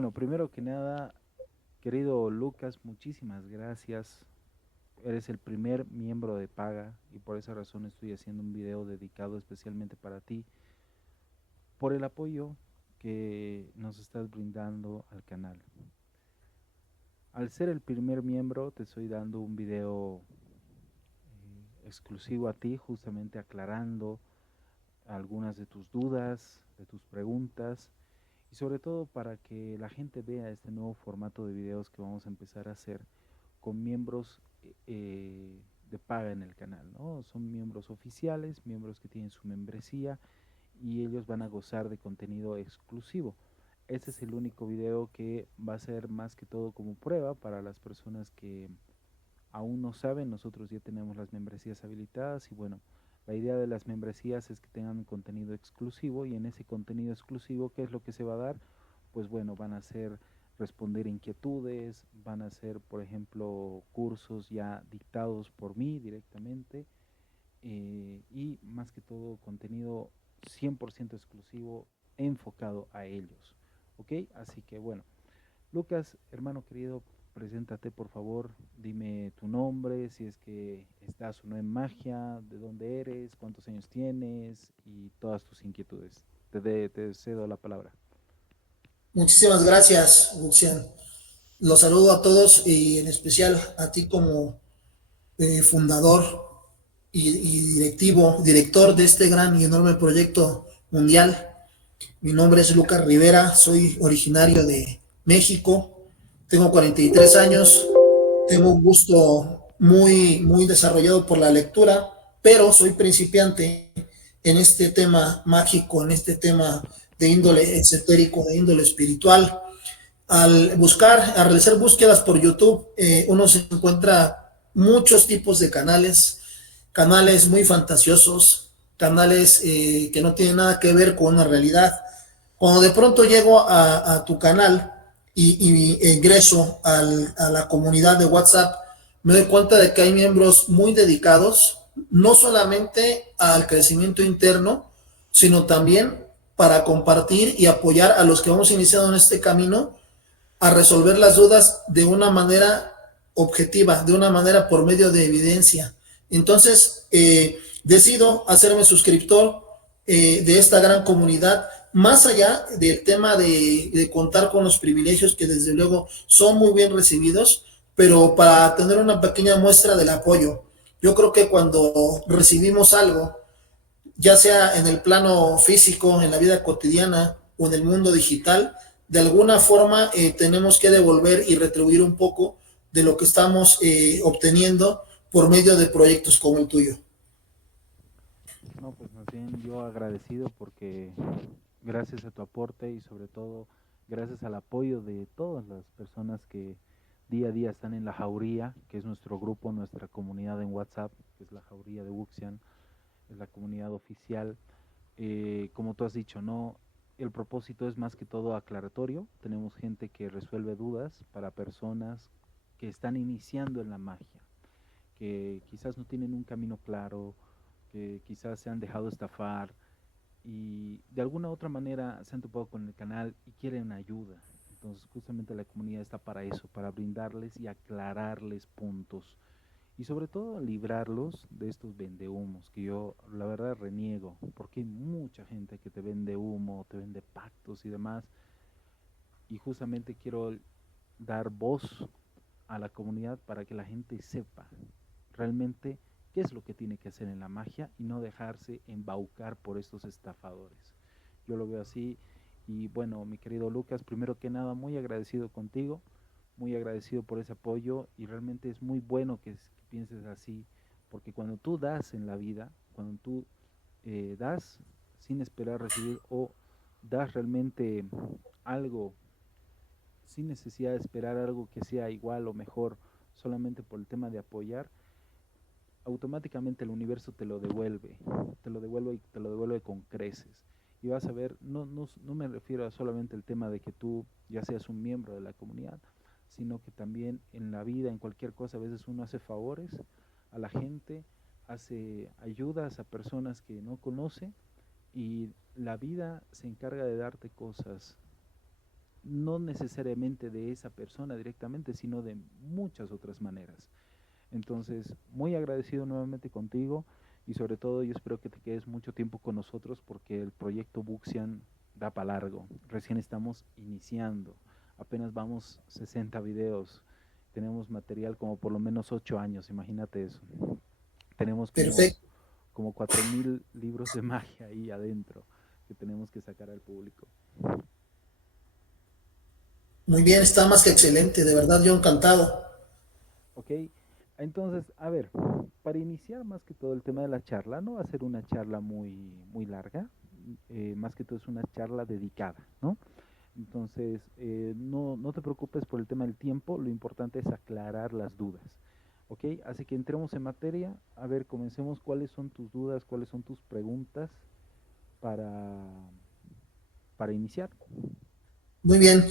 Bueno, primero que nada, querido Lucas, muchísimas gracias. Eres el primer miembro de paga y por esa razón estoy haciendo un video dedicado especialmente para ti por el apoyo que nos estás brindando al canal. Al ser el primer miembro, te estoy dando un video exclusivo a ti, justamente aclarando algunas de tus dudas, de tus preguntas y sobre todo para que la gente vea este nuevo formato de videos que vamos a empezar a hacer con miembros de paga en el canal, ¿no? Son miembros oficiales, miembros que tienen su membresía y ellos van a gozar de contenido exclusivo. Este es el único video que va a ser más que todo como prueba para las personas que aún no saben. Nosotros ya tenemos las membresías habilitadas y bueno, la idea de las membresías es que tengan un contenido exclusivo y en ese contenido exclusivo, ¿qué es lo que se va a dar? Pues bueno, van a ser responder inquietudes, van a ser, por ejemplo, cursos ya dictados por mí directamente y más que todo contenido 100% exclusivo enfocado a ellos. ¿Ok? Así que bueno, Lucas, hermano querido, preséntate por favor, dime tu nombre, si es que estás o no en magia, de dónde eres, cuántos años tienes y todas tus inquietudes. Te cedo la palabra. Muchísimas gracias, Lucian. Los saludo a todos y en especial a ti como fundador y director de este gran y enorme proyecto mundial. Mi nombre es Lucas Rivera, soy originario de México, tengo 43 años, tengo un gusto muy desarrollado por la lectura, pero soy principiante en este tema mágico, en este tema de índole esotérico, de índole espiritual. Al realizar búsquedas por YouTube, uno se encuentra muchos tipos de canales muy fantasiosos, canales que no tienen nada que ver con una realidad. Cuando de pronto llego a tu canal y ingreso a la comunidad de WhatsApp, me doy cuenta de que hay miembros muy dedicados, no solamente al crecimiento interno, sino también para compartir y apoyar a los que vamos iniciando en este camino a resolver las dudas de una manera objetiva, de una manera por medio de evidencia. Entonces, decido hacerme suscriptor de esta gran comunidad, más allá del tema de contar con los privilegios que desde luego son muy bien recibidos, pero para tener una pequeña muestra del apoyo. Yo creo que cuando recibimos algo, ya sea en el plano físico, en la vida cotidiana o en el mundo digital, de alguna forma tenemos que devolver y retribuir un poco de lo que estamos obteniendo por medio de proyectos como el tuyo. No, pues más bien yo agradecido porque gracias a tu aporte y sobre todo gracias al apoyo de todas las personas que día a día están en la Jauría, que es nuestro grupo, nuestra comunidad en WhatsApp, que es la Jauría de Wuxian, es la comunidad oficial. Como tú has dicho, no, el propósito es más que todo aclaratorio. Tenemos gente que resuelve dudas para personas que están iniciando en la magia, que quizás no tienen un camino claro, que quizás se han dejado estafar y de alguna u otra manera se han topado con el canal y quieren ayuda. Entonces justamente la comunidad está para eso, para brindarles y aclararles puntos y sobre todo librarlos de estos vendehumos que yo la verdad reniego, porque hay mucha gente que te vende humo, te vende pactos y demás, y justamente quiero dar voz a la comunidad para que la gente sepa realmente qué es lo que tiene que hacer en la magia y no dejarse embaucar por estos estafadores. Yo lo veo así y bueno, mi querido Lucas, primero que nada, muy agradecido contigo, muy agradecido por ese apoyo y realmente es muy bueno que pienses así, porque cuando tú das en la vida, cuando tú das sin esperar recibir o das realmente algo sin necesidad de esperar algo que sea igual o mejor solamente por el tema de apoyar, automáticamente el universo te lo devuelve y te lo devuelve con creces. Y vas a ver, no me refiero a solamente el tema de que tú ya seas un miembro de la comunidad, sino que también en la vida, en cualquier cosa, a veces uno hace favores a la gente, hace ayudas a personas que no conoce y la vida se encarga de darte cosas no necesariamente de esa persona directamente, sino de muchas otras maneras. Entonces, muy agradecido nuevamente contigo y sobre todo yo espero que te quedes mucho tiempo con nosotros porque el proyecto Buxian da para largo. Recién estamos iniciando, apenas vamos 60 videos, tenemos material como por lo menos 8 años, imagínate eso. Tenemos Perfecto. como 4.000 libros de magia ahí adentro que tenemos que sacar al público. Muy bien, está más que excelente, de verdad, yo encantado. Ok, entonces, a ver, para iniciar más que todo el tema de la charla, no va a ser una charla muy larga, más que todo es una charla dedicada, ¿no? Entonces, no te preocupes por el tema del tiempo, lo importante es aclarar las dudas, ¿ok? Así que entremos en materia, a ver, comencemos, ¿cuáles son tus dudas, cuáles son tus preguntas para, para iniciar? Muy bien.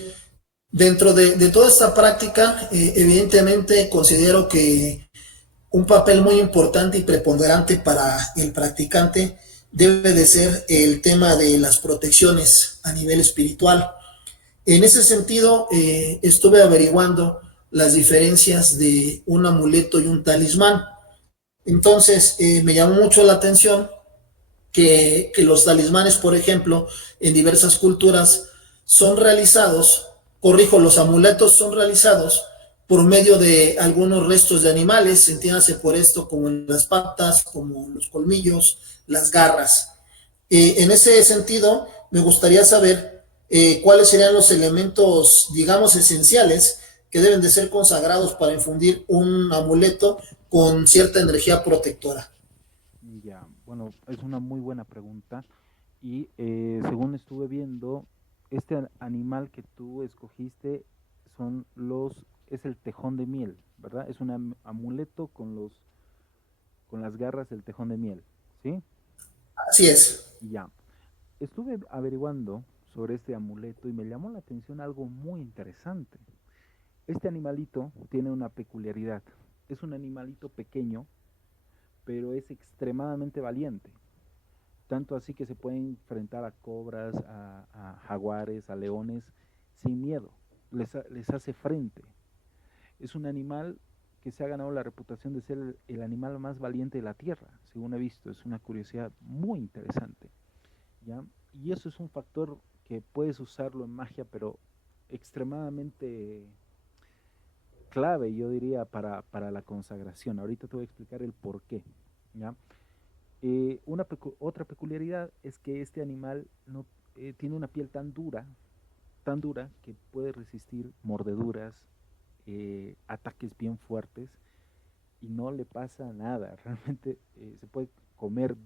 Dentro de toda esta práctica, evidentemente considero que un papel muy importante y preponderante para el practicante debe de ser el tema de las protecciones a nivel espiritual. En ese sentido, estuve averiguando las diferencias de un amuleto y un talismán. Entonces, me llamó mucho la atención que los talismanes, por ejemplo, en diversas culturas son realizados, corrijo, los amuletos son realizados por medio de algunos restos de animales, entiéndase por esto como las patas, como los colmillos, las garras. En ese sentido, me gustaría saber cuáles serían los elementos, digamos, esenciales que deben de ser consagrados para infundir un amuleto con cierta energía protectora. Ya, bueno, es una muy buena pregunta y según estuve viendo, este animal que tú escogiste es el tejón de miel, ¿verdad? Es un amuleto con las garras del tejón de miel, ¿sí? Así es. Ya, estuve averiguando sobre este amuleto y me llamó la atención algo muy interesante. Este animalito tiene una peculiaridad. Es un animalito pequeño, pero es extremadamente valiente. Tanto así que se puede enfrentar a cobras, a jaguares, a leones, sin miedo. Les hace frente. Es un animal que se ha ganado la reputación de ser el animal más valiente de la Tierra, según he visto. Es una curiosidad muy interesante. ¿Ya? Y eso es un factor que puedes usarlo en magia, pero extremadamente clave, yo diría, para la consagración. Ahorita te voy a explicar el por qué. ¿Ya? Otra peculiaridad es que este animal no tiene una piel tan dura que puede resistir mordeduras, ataques bien fuertes y no le pasa nada. Realmente se puede comer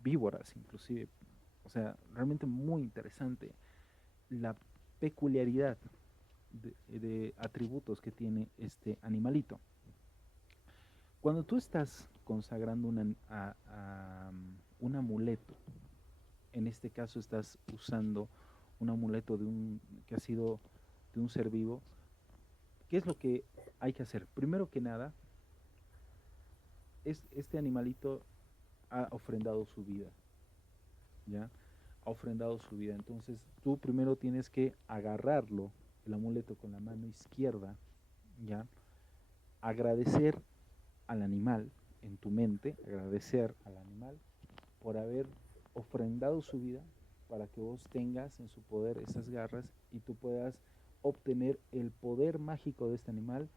víboras inclusive. O sea, realmente muy interesante la peculiaridad de atributos que tiene este animalito. Cuando tú estás consagrando un amuleto, en este caso estás usando un amuleto que ha sido de un ser vivo, ¿qué es lo que hay que hacer? Primero que nada, este animalito ha ofrendado su vida, ¿ya? Ha ofrendado su vida. Entonces tú primero tienes que agarrarlo, el amuleto con la mano izquierda, ¿ya? Agradecer al animal en tu mente, agradecer al animal por haber ofrendado su vida para que vos tengas en su poder esas garras y tú puedas obtener el poder mágico de este animal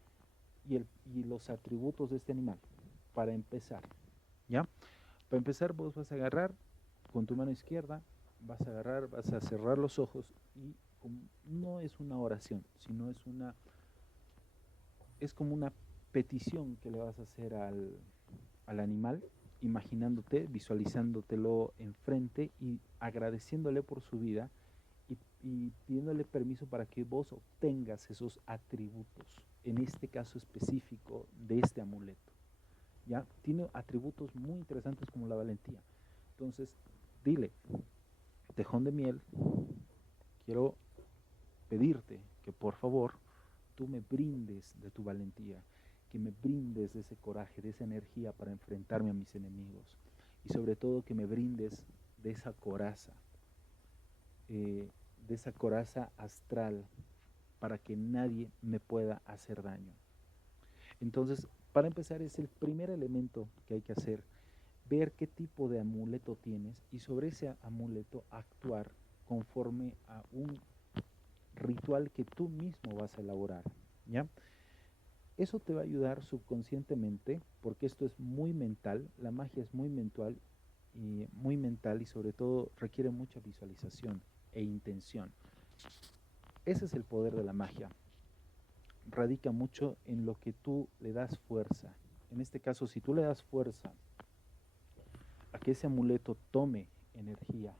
y los atributos de este animal. Para empezar, ¿ya? Para empezar vos vas a agarrar con tu mano izquierda, vas a cerrar los ojos y no es una oración, sino es como una petición que le vas a hacer al animal, imaginándote, visualizándotelo enfrente y agradeciéndole por su vida y pidiéndole permiso para que vos obtengas esos atributos, en este caso específico de este amuleto. ¿Ya? Tiene atributos muy interesantes como la valentía. Entonces, dile, tejón de miel, quiero pedirte que por favor tú me brindes de tu valentía, que me brindes de ese coraje, de esa energía para enfrentarme a mis enemigos y sobre todo que me brindes de esa coraza astral para que nadie me pueda hacer daño. Entonces, para empezar, es el primer elemento que hay que hacer, ver qué tipo de amuleto tienes y sobre ese amuleto actuar conforme a un ritual que tú mismo vas a elaborar, ¿ya? Eso te va a ayudar subconscientemente, porque esto es muy mental, la magia es muy mental y sobre todo requiere mucha visualización e intención. Ese es el poder de la magia. Radica mucho en lo que tú le das fuerza. En este caso, si tú le das fuerza a que ese amuleto tome energía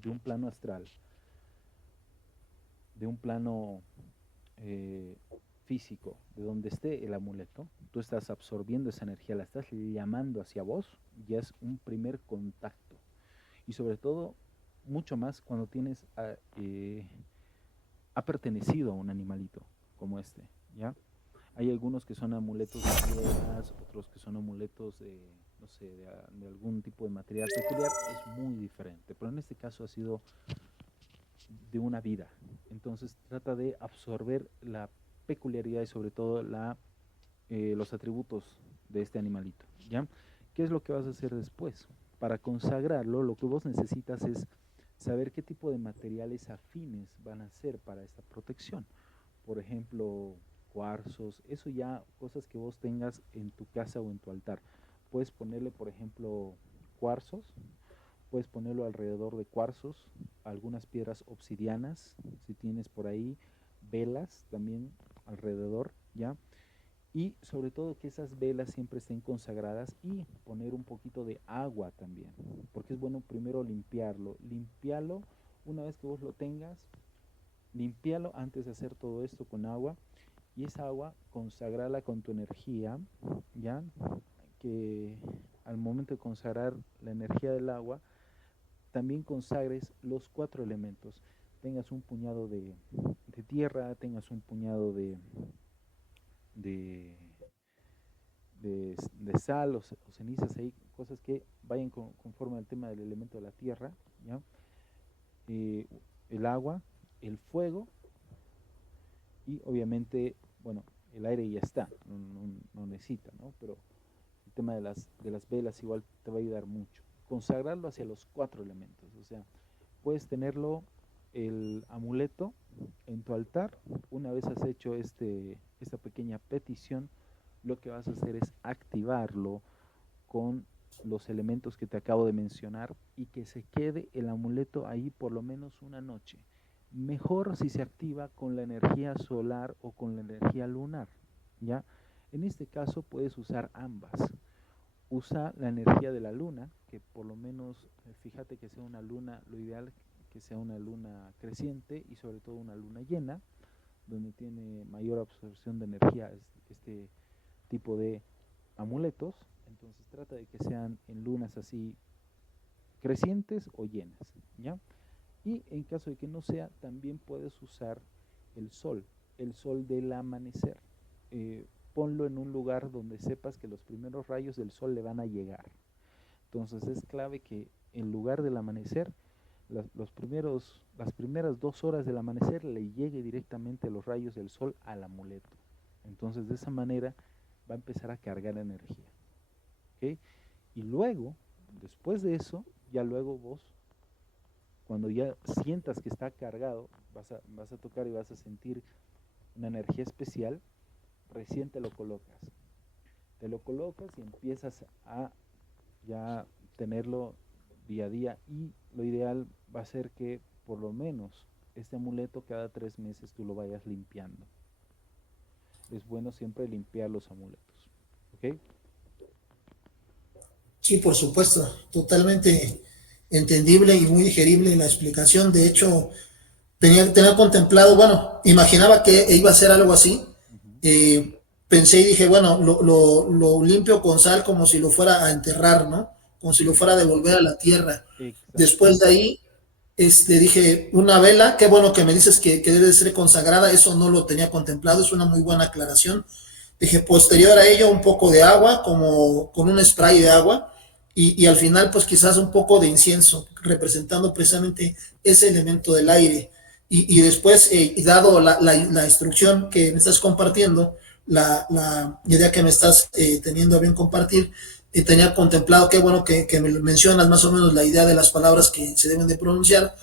de un plano astral, de un plano físico, de donde esté el amuleto, tú estás absorbiendo esa energía, la estás llamando hacia vos, ya es un primer contacto. Y sobre todo, mucho más cuando tienes ha pertenecido a un animalito como este, ¿ya? Hay algunos que son amuletos de piedras, otros que son amuletos de, no sé, de algún tipo de material peculiar, es muy diferente, pero en este caso ha sido de una vida. Entonces trata de absorber la peculiaridad y sobre todo los atributos de este animalito, ¿ya? ¿Qué es lo que vas a hacer después? Para consagrarlo, lo que vos necesitas es saber qué tipo de materiales afines van a ser para esta protección. Por ejemplo, cuarzos, eso ya, cosas que vos tengas en tu casa o en tu altar. Puedes ponerle, por ejemplo, cuarzos, puedes ponerlo alrededor de cuarzos, algunas piedras obsidianas, si tienes por ahí, velas también alrededor, ¿ya? Y sobre todo que esas velas siempre estén consagradas y poner un poquito de agua también, porque es bueno primero limpiarlo, una vez que vos lo tengas, limpialo antes de hacer todo esto con agua y esa agua consagrala con tu energía, ¿ya? Que al momento de consagrar la energía del agua, también consagres los 4 elementos. Tengas un puñado de tierra, tengas un puñado de, de sal o cenizas ahí, cosas que vayan conforme al tema del elemento de la tierra, ¿ya? El agua, el fuego y obviamente, bueno, el aire ya está, no necesita, ¿no? Pero el tema de las velas igual te va a ayudar mucho. Consagrarlo hacia los 4 elementos, o sea, puedes tenerlo el amuleto en tu altar. Una vez has hecho esta pequeña petición, lo que vas a hacer es activarlo con los elementos que te acabo de mencionar y que se quede el amuleto ahí por lo menos una noche. Mejor si se activa con la energía solar o con la energía lunar, ¿ya? En este caso puedes usar ambas. Usa la energía de la luna, que por lo menos, fíjate que sea una luna, lo ideal que sea una luna creciente y sobre todo una luna llena, donde tiene mayor absorción de energía este tipo de amuletos. Entonces trata de que sean en lunas así crecientes o llenas, ¿ya? Y en caso de que no sea, también puedes usar el sol del amanecer. Ponlo en un lugar donde sepas que los primeros rayos del sol le van a llegar. Entonces es clave que en lugar del amanecer, las primeras 2 horas del amanecer le llegue directamente los rayos del sol al amuleto. Entonces de esa manera va a empezar a cargar energía, ¿okay? Y luego, después de eso, ya luego vos, cuando ya sientas que está cargado, vas a tocar y vas a sentir una energía especial, recién te lo colocas y empiezas a ya tenerlo día a día, y lo ideal va a ser que por lo menos este amuleto cada 3 meses tú lo vayas limpiando. Es bueno siempre limpiar los amuletos, ¿ok? Sí, por supuesto, totalmente entendible y muy digerible la explicación. De hecho, tenía contemplado, bueno, imaginaba que iba a ser algo así. Uh-huh. Pensé y dije, bueno, lo limpio con sal como si lo fuera a enterrar, ¿no? Como si lo fuera a devolver a la tierra. Exacto. Después de ahí, dije, una vela, qué bueno que me dices que debe de ser consagrada, eso no lo tenía contemplado, es una muy buena aclaración. Dije, posterior a ello, un poco de agua, como con un spray de agua, y al final, pues quizás un poco de incienso, representando precisamente ese elemento del aire. y después, dado la instrucción que me estás compartiendo, la idea que me estás teniendo a bien compartir, tenía contemplado, qué bueno que me mencionas más o menos la idea de las palabras que se deben de pronunciar,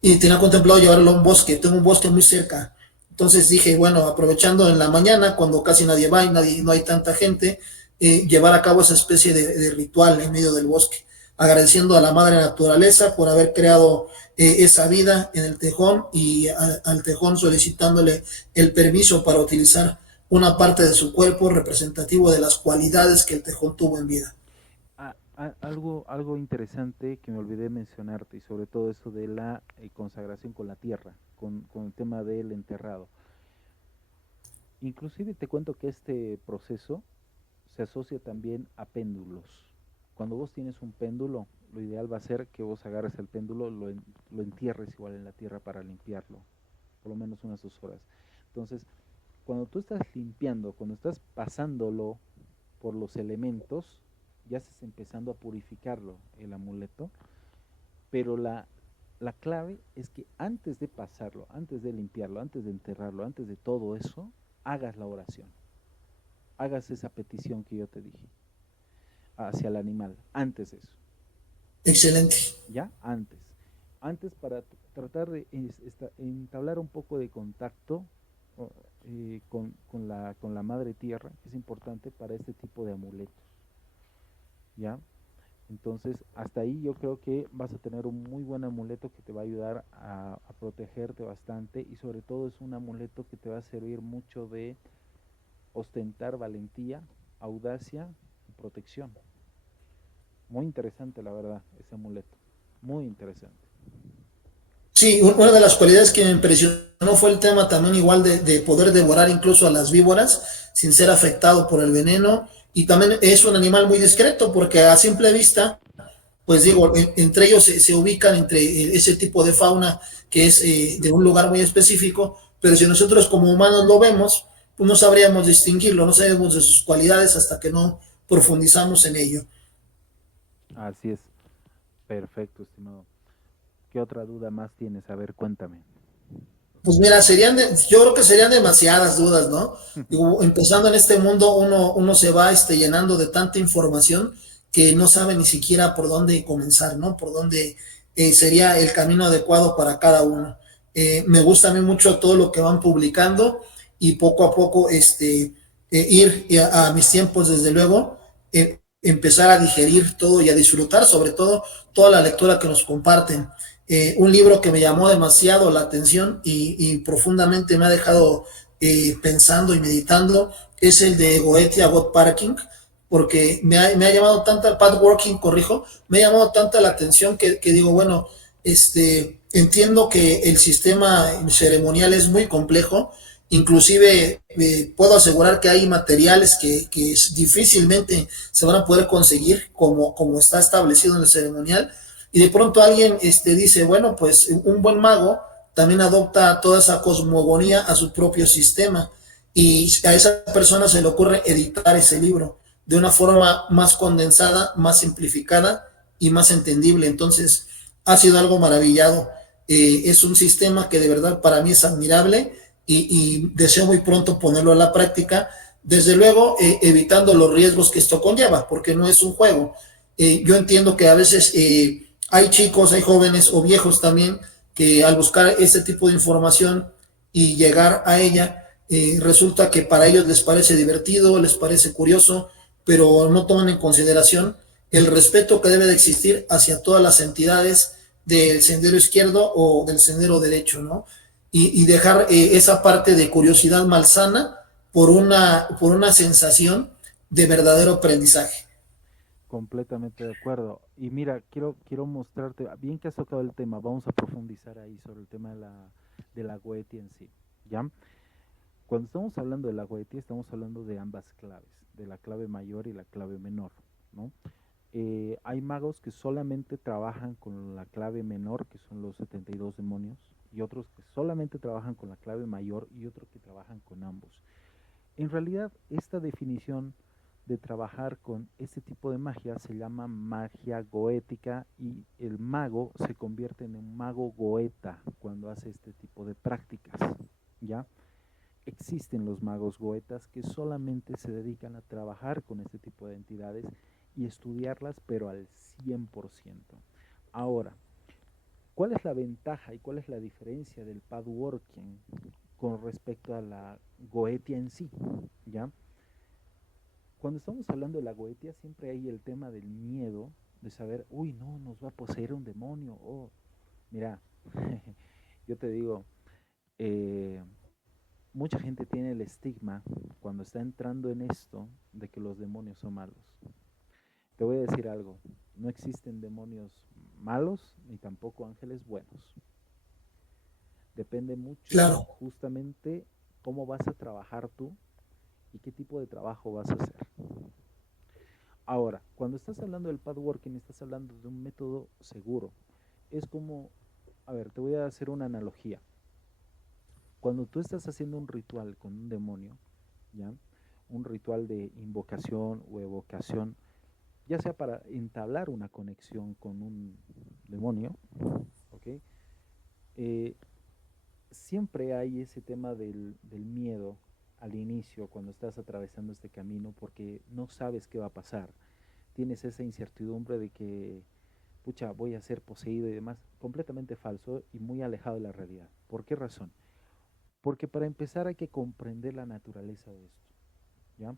y tenía contemplado llevarlo a un bosque. Tengo un bosque muy cerca. Entonces dije, bueno, aprovechando en la mañana, cuando casi nadie va y no hay tanta gente, llevar a cabo esa especie de ritual en medio del bosque, agradeciendo a la madre naturaleza por haber creado esa vida en el tejón, y al tejón solicitándole el permiso para utilizar una parte de su cuerpo representativo de las cualidades que el tejón tuvo en vida. Algo interesante que me olvidé mencionarte, y sobre todo eso de la consagración con la tierra, con el tema del enterrado. Inclusive te cuento que este proceso se asocia también a péndulos. Cuando vos tienes un péndulo, lo ideal va a ser que vos agarres el péndulo, lo entierres igual en la tierra para limpiarlo, por lo menos unas 2 horas. Entonces, cuando tú estás limpiando, cuando estás pasándolo por los elementos, ya estás empezando a purificarlo, el amuleto, pero la clave es que antes de pasarlo, antes de limpiarlo, antes de enterrarlo, antes de todo eso, hagas la oración, hagas esa petición que yo te dije hacia el animal, antes de eso, Excelente. ¿ya? Antes para tratar de entablar un poco de contacto con la madre tierra, que es importante para este tipo de amuletos, ¿ya? Entonces, hasta ahí yo creo que vas a tener un muy buen amuleto que te va a ayudar a protegerte bastante, y sobre todo es un amuleto que te va a servir mucho de ostentar valentía, audacia y protección. Muy interesante, la verdad, ese amuleto. Muy interesante. Sí, una de las cualidades que me impresionó fue el tema también igual de poder devorar incluso a las víboras sin ser afectado por el veneno. Y también es un animal muy discreto porque a simple vista, pues digo, entre ellos se ubican entre ese tipo de fauna que es de un lugar muy específico, pero si nosotros como humanos lo vemos, pues no sabríamos distinguirlo, no sabemos de sus cualidades hasta que no profundizamos en ello. Así es. Perfecto, estimado. ¿Qué otra duda más tienes? A ver, cuéntame. Pues mira, yo creo que serían demasiadas dudas, ¿no? Digo, empezando en este mundo, uno se va llenando de tanta información que no sabe ni siquiera por dónde comenzar, ¿no? Por dónde sería el camino adecuado para cada uno. Me gusta a mí mucho todo lo que van publicando, y poco a poco ir a mis tiempos, desde luego, empezar a digerir todo y a disfrutar, sobre todo, toda la lectura que nos comparten. Un libro que me llamó demasiado la atención y profundamente me ha dejado pensando y meditando es el de Goetia God Parking, porque me ha llamado tanta, Pat Working, corrijo, me ha llamado tanta la atención que digo, bueno, entiendo que el sistema ceremonial es muy complejo. Inclusive puedo asegurar que hay materiales que difícilmente se van a poder conseguir como está establecido en el ceremonial, y de pronto alguien dice, bueno, pues un buen mago también adopta toda esa cosmogonía a su propio sistema, y a esa persona se le ocurre editar ese libro de una forma más condensada, más simplificada y más entendible. Entonces, ha sido algo maravillado. Es un sistema que de verdad para mí es admirable, y deseo muy pronto ponerlo a la práctica, desde luego evitando los riesgos que esto conlleva, porque no es un juego. Yo entiendo que a veces hay chicos, hay jóvenes o viejos también que al buscar este tipo de información y llegar a ella, resulta que para ellos les parece divertido, les parece curioso, pero no toman en consideración el respeto que debe de existir hacia todas las entidades del sendero izquierdo o del sendero derecho, ¿no? Y dejar esa parte de curiosidad malsana por una sensación de verdadero aprendizaje. Completamente de acuerdo. Y mira, quiero mostrarte, bien que has tocado el tema, vamos a profundizar ahí sobre el tema de la Goetia en sí, ¿ya? Cuando estamos hablando de la Goetia, estamos hablando de ambas claves, de la clave mayor y la clave menor, ¿no? Hay magos que solamente trabajan con la clave menor, que son los 72 demonios, y otros que solamente trabajan con la clave mayor, y otros que trabajan con ambos. En realidad, esta definición de trabajar con este tipo de magia se llama magia goética y el mago se convierte en un mago goeta cuando hace este tipo de prácticas, ¿ya? Existen los magos goetas que solamente se dedican a trabajar con este tipo de entidades y estudiarlas, pero al 100%. Ahora, ¿cuál es la ventaja y cuál es la diferencia del padworking con respecto a la goetia en sí? ¿Ya? Cuando estamos hablando de la goetia, siempre hay el tema del miedo, de saber, uy, no, nos va a poseer un demonio. Oh, mira, yo te digo, eh, mucha gente tiene el estigma cuando está entrando en esto de que los demonios son malos. Te voy a decir algo, no existen demonios malos ni tampoco ángeles buenos. Depende mucho Claro, justamente cómo vas a trabajar tú y qué tipo de trabajo vas a hacer. Ahora, cuando estás hablando del padworking, estás hablando de un método seguro. Es como, a ver, te voy a hacer una analogía. Cuando tú estás haciendo un ritual con un demonio, ¿ya? Un ritual de invocación o evocación, ya sea para entablar una conexión con un demonio, ¿ok? Eh, siempre hay ese tema del miedo al inicio, cuando estás atravesando este camino, porque no sabes qué va a pasar. Tienes esa incertidumbre de que, pucha, voy a ser poseído y demás, completamente falso y muy alejado de la realidad. ¿Por qué razón? Porque para empezar hay que comprender la naturaleza de esto, ¿ya?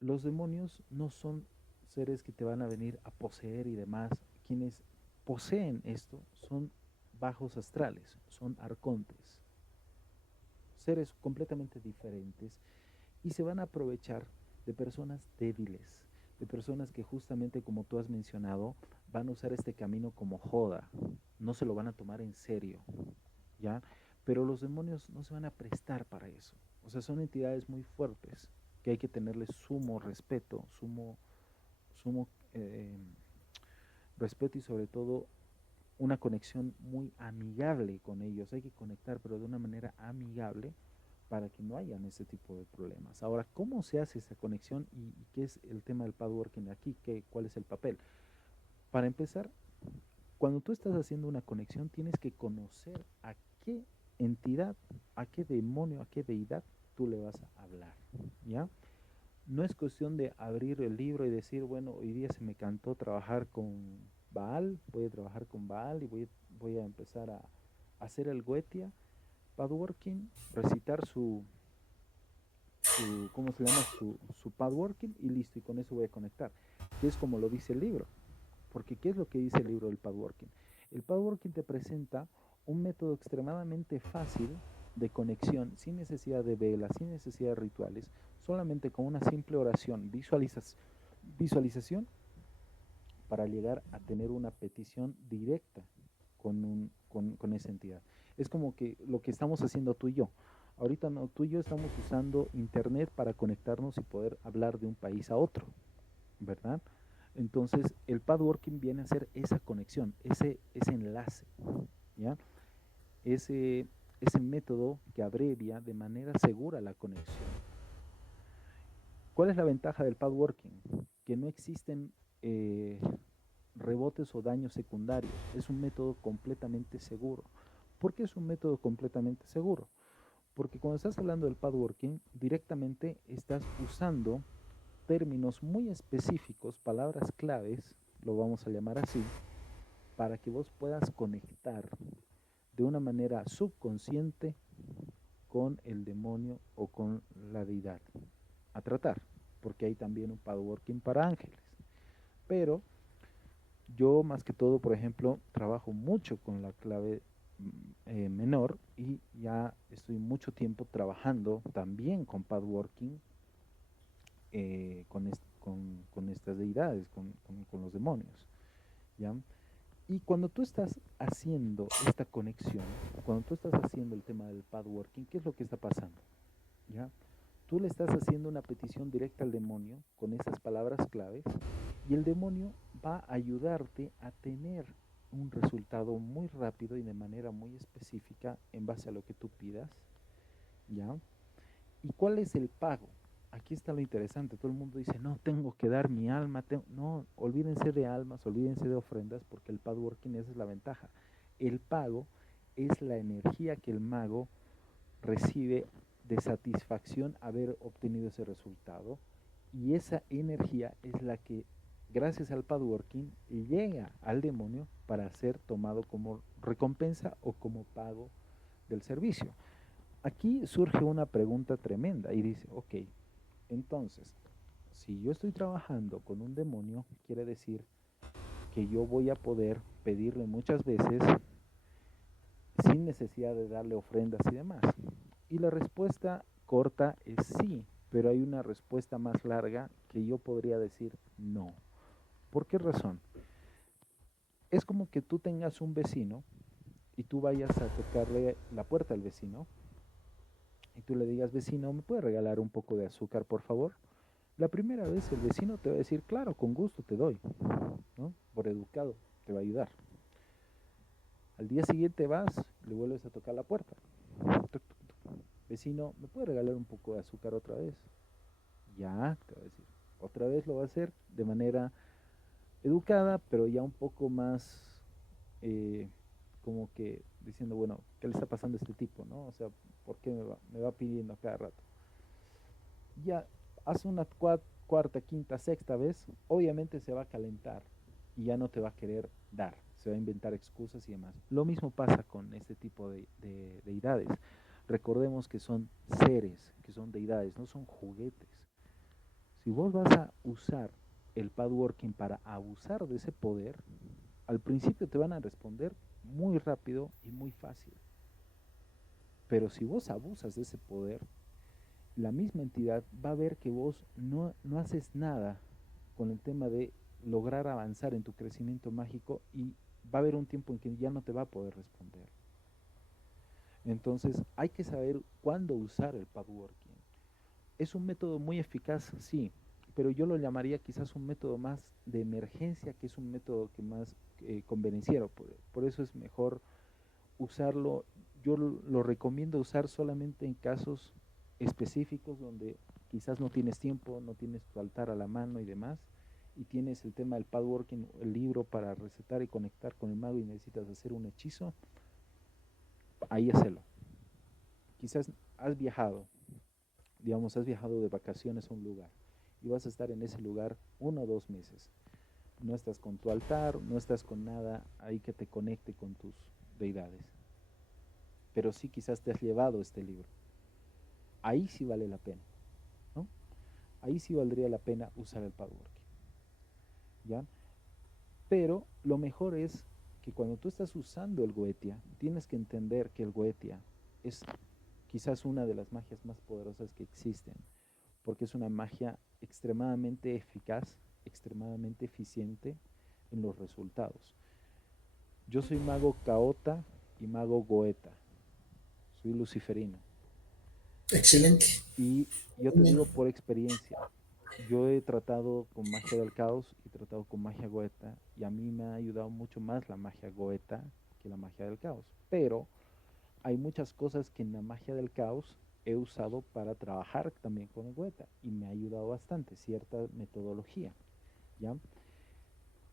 Los demonios no son seres que te van a venir a poseer y demás. Quienes poseen esto son bajos astrales, son arcontes, seres completamente diferentes y se van a aprovechar de personas débiles, de personas que justamente como tú has mencionado, van a usar este camino como joda, no se lo van a tomar en serio, ¿ya? Pero los demonios no se van a prestar para eso, o sea, son entidades muy fuertes que hay que tenerles sumo respeto, sumo respeto y sobre todo una conexión muy amigable con ellos. Hay que conectar, pero de una manera amigable para que no hayan ese tipo de problemas. Ahora, ¿cómo se hace esa conexión y qué es el tema del padworking aquí? ¿Cuál es el papel? Para empezar, cuando tú estás haciendo una conexión, tienes que conocer a qué entidad, a qué demonio, a qué deidad tú le vas a hablar, ¿ya? No es cuestión de abrir el libro y decir, bueno, hoy día se me cantó trabajar con Baal, voy a trabajar con Baal y voy a empezar a hacer el Goetia, Padworking, recitar ¿cómo se llama? Su Padworking y listo, y con eso voy a conectar. Que es como lo dice el libro. Porque ¿qué es lo que dice el libro del Padworking? El Padworking te presenta un método extremadamente fácil de conexión, sin necesidad de velas, sin necesidad de rituales, solamente con una simple oración, visualización para llegar a tener una petición directa con esa entidad. Es como que lo que estamos haciendo tú y yo. Ahorita no, tú y yo estamos usando internet para conectarnos y poder hablar de un país a otro, ¿verdad? Entonces, el padworking viene a ser esa conexión, ese enlace, ¿ya? Ese método que abrevia de manera segura la conexión. ¿Cuál es la ventaja del padworking? Que no existen rebotes o daños secundarios. Es un método completamente seguro. ¿Por qué es un método completamente seguro? Porque cuando estás hablando del padworking, directamente estás usando términos muy específicos, palabras claves, lo vamos a llamar así, para que vos puedas conectar de una manera subconsciente con el demonio o con la deidad a tratar, porque hay también un padworking para ángeles. Pero yo más que todo, por ejemplo, trabajo mucho con la clave menor y ya estoy mucho tiempo trabajando también con padworking con estas deidades, con los demonios, ¿ya? Y cuando tú estás haciendo esta conexión, cuando tú estás haciendo el tema del padworking, ¿qué es lo que está pasando? ¿Ya? Tú le estás haciendo una petición directa al demonio con esas palabras claves y el demonio va a ayudarte a tener un resultado muy rápido y de manera muy específica en base a lo que tú pidas, ¿ya? ¿Y cuál es el pago? aquí está lo interesante. Todo el mundo dice, no, tengo que dar mi alma. No, olvídense de almas, olvídense de ofrendas, porque el pathworking, esa es la ventaja. El pago es la energía que el mago recibe de satisfacción haber obtenido ese resultado, y esa energía es la que, gracias al pathworking, llega al demonio para ser tomado como recompensa o como pago del servicio. Aquí surge una pregunta tremenda y dice, ok, entonces, si yo estoy trabajando con un demonio, quiere decir que yo voy a poder pedirle muchas veces sin necesidad de darle ofrendas y demás. Y la respuesta corta es sí, pero hay una respuesta más larga que yo podría decir no. ¿Por qué razón? Es como que tú tengas un vecino y tú vayas a tocarle la puerta al vecino y tú le digas, vecino, ¿me puede regalar un poco de azúcar, por favor? La primera vez el vecino te va a decir, claro, con gusto te doy, ¿no? Por educado, te va a ayudar. Al día siguiente vas, le vuelves a tocar la puerta. Tuc, tuc, tuc. Vecino, ¿me puede regalar un poco de azúcar otra vez? Ya, te va a decir. Otra vez lo va a hacer de manera educada, pero ya un poco más eh, como que diciendo, bueno, ¿qué le está pasando a este tipo, no? O sea, ¿por qué me va pidiendo a cada rato? Ya hace una cuarta, quinta, sexta vez, obviamente se va a calentar y ya no te va a querer dar, se va a inventar excusas y demás. Lo mismo pasa con este tipo de deidades. Recordemos que son seres, que son deidades, no son juguetes. Si vos vas a usar el pathworking para abusar de ese poder, al principio te van a responder muy rápido y muy fácil. Pero si vos abusas de ese poder, la misma entidad va a ver que vos no haces nada con el tema de lograr avanzar en tu crecimiento mágico, y va a haber un tiempo en que ya no te va a poder responder. Entonces hay que saber cuándo usar el pathworking. Es un método muy eficaz, sí, pero yo lo llamaría quizás un método más de emergencia, que es un método que más convenenciero. Por eso es mejor usarlo. Yo lo recomiendo usar solamente en casos específicos donde quizás no tienes tiempo, no tienes tu altar a la mano y demás, y tienes el tema del pathworking, el libro para recetar y conectar con el mago y necesitas hacer un hechizo, ahí hazlo. Quizás has viajado, digamos, has viajado de vacaciones a un lugar y vas a estar en ese lugar 1 o 2 meses. No estás con tu altar, no estás con nada ahí que te conecte con tus deidades, pero sí quizás te has llevado este libro. Ahí sí vale la pena, ¿no? Ahí sí valdría la pena usar el pathworking, ¿ya? Pero lo mejor es que cuando tú estás usando el Goetia, tienes que entender que el Goetia es quizás una de las magias más poderosas que existen, porque es una magia extremadamente eficaz, extremadamente eficiente en los resultados. Yo soy mago Caota y mago Goeta, soy luciferino. Excelente. Y yo te digo por experiencia, yo he tratado con magia del caos y he tratado con magia goeta, y a mí me ha ayudado mucho más la magia goeta que la magia del caos. Pero hay muchas cosas que en la magia del caos he usado para trabajar también con el goeta y me ha ayudado bastante, cierta metodología, ¿ya?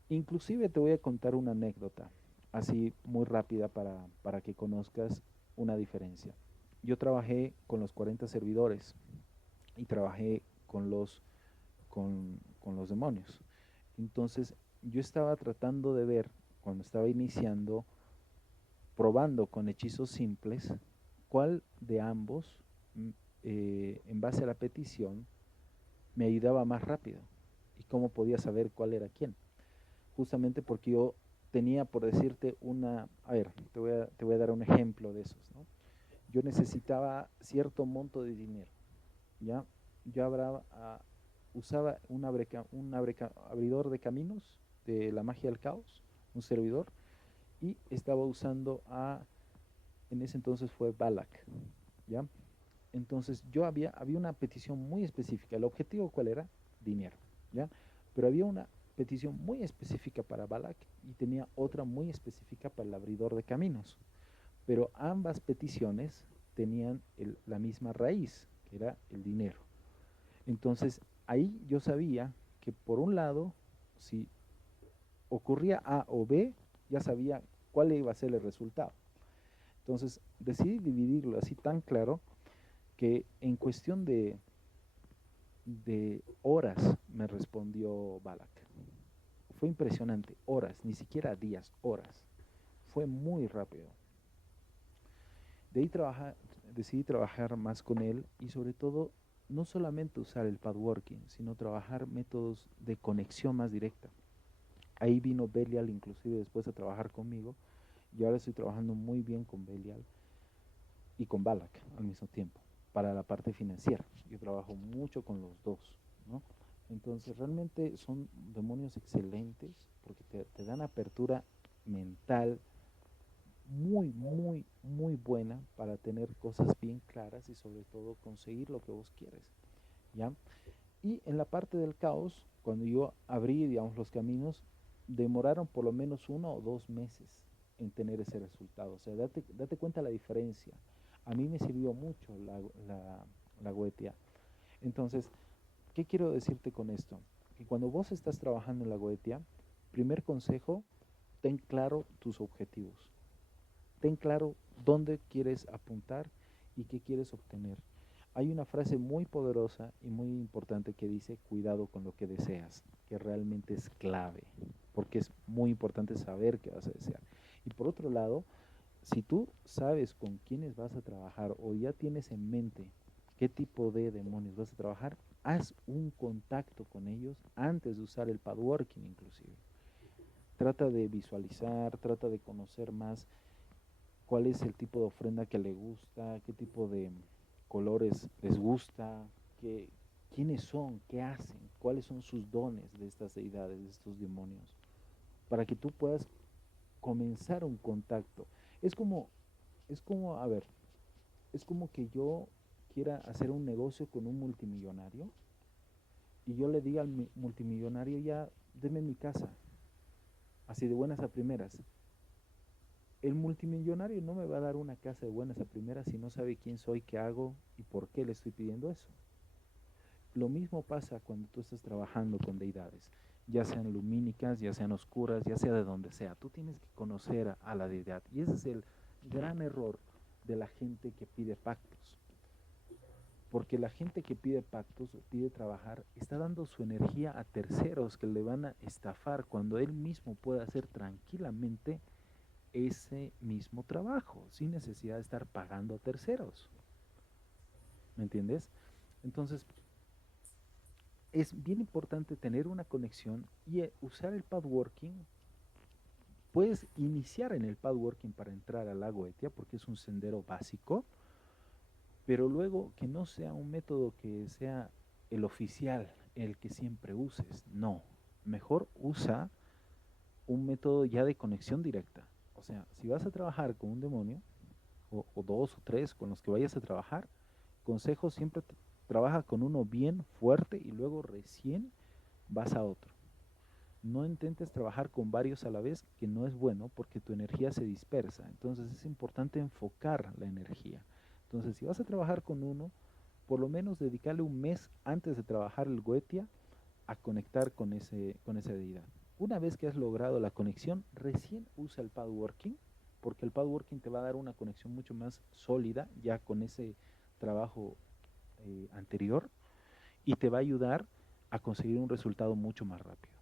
Inclusive te voy a contar una anécdota, así muy rápida para que conozcas una diferencia. Yo trabajé con los 40 servidores y trabajé con los demonios. Entonces yo estaba tratando de ver, cuando estaba iniciando, probando con hechizos simples, cuál de ambos, en base a la petición, me ayudaba más rápido y cómo podía saber cuál era quién. Justamente porque yo tenía, por decirte, a ver, te voy a dar un ejemplo de esos, ¿no? Yo necesitaba cierto monto de dinero, ¿ya? Yo usaba abridor de caminos de la magia del caos, un servidor, y estaba usando en ese entonces fue Balak, ¿ya? Entonces había una petición muy específica. ¿El objetivo cuál era? Dinero, ¿ya? Pero había una petición muy específica para Balak y tenía otra muy específica para el abridor de caminos. Pero ambas peticiones tenían la misma raíz, que era el dinero. Entonces, ahí yo sabía que por un lado, si ocurría A o B, ya sabía cuál iba a ser el resultado. Entonces, decidí dividirlo así tan claro que en cuestión de horas me respondió Balak. Fue impresionante, horas, ni siquiera días, horas. Fue muy rápido. De ahí decidí trabajar más con él y sobre todo no solamente usar el padworking, sino trabajar métodos de conexión más directa. Ahí vino Belial inclusive después de trabajar conmigo y ahora estoy trabajando muy bien con Belial y con Balak al mismo tiempo para la parte financiera. Yo trabajo mucho con los dos, ¿no? Entonces realmente son demonios excelentes porque te dan apertura mental muy, muy, muy buena para tener cosas bien claras y sobre todo conseguir lo que vos quieres, ¿ya? Y en la parte del caos, cuando yo abrí, digamos, los caminos, demoraron por lo menos 1 o 2 meses en tener ese resultado. O sea, date cuenta la diferencia. A mí me sirvió mucho la Goetia. Entonces, ¿qué quiero decirte con esto? Que cuando vos estás trabajando en la Goetia, primer consejo, ten claro tus objetivos. Ten claro dónde quieres apuntar y qué quieres obtener. Hay una frase muy poderosa y muy importante que dice, cuidado con lo que deseas, que realmente es clave, porque es muy importante saber qué vas a desear. Y por otro lado, si tú sabes con quiénes vas a trabajar o ya tienes en mente qué tipo de demonios vas a trabajar, haz un contacto con ellos antes de usar el padworking inclusive. Trata de visualizar, trata de conocer más cuál es el tipo de ofrenda que le gusta, qué tipo de colores les gusta, quiénes son, qué hacen, cuáles son sus dones de estas deidades, de estos demonios, para que tú puedas comenzar un contacto. Es como, a ver, es como que yo quiera hacer un negocio con un multimillonario y yo le diga al multimillonario, ya, deme mi casa, así de buenas a primeras. El multimillonario no me va a dar una casa de buenas a primeras si no sabe quién soy, qué hago y por qué le estoy pidiendo eso. Lo mismo pasa cuando tú estás trabajando con deidades, ya sean lumínicas, ya sean oscuras, ya sea de donde sea. Tú tienes que conocer a la deidad y ese es el gran error de la gente que pide pactos. Porque la gente que pide pactos o pide trabajar está dando su energía a terceros que le van a estafar cuando él mismo puede hacer tranquilamente ese mismo trabajo, sin necesidad de estar pagando a terceros. ¿Me entiendes? Entonces, es bien importante tener una conexión y usar el padworking. Puedes iniciar en el padworking para entrar al lago Etia porque es un sendero básico, pero luego que no sea un método que sea el oficial, el que siempre uses. No, mejor usa un método ya de conexión directa. O sea, si vas a trabajar con un demonio, o 2 o 3 con los que vayas a trabajar, consejo siempre trabaja con uno bien fuerte y luego recién vas a otro. No intentes trabajar con varios a la vez, que no es bueno porque tu energía se dispersa. Entonces es importante enfocar la energía. Entonces si vas a trabajar con uno, por lo menos dedicarle un mes antes de trabajar el Goetia a conectar con esa deidad. Una vez que has logrado la conexión, recién usa el padworking, porque el padworking te va a dar una conexión mucho más sólida ya con ese trabajo anterior y te va a ayudar a conseguir un resultado mucho más rápido.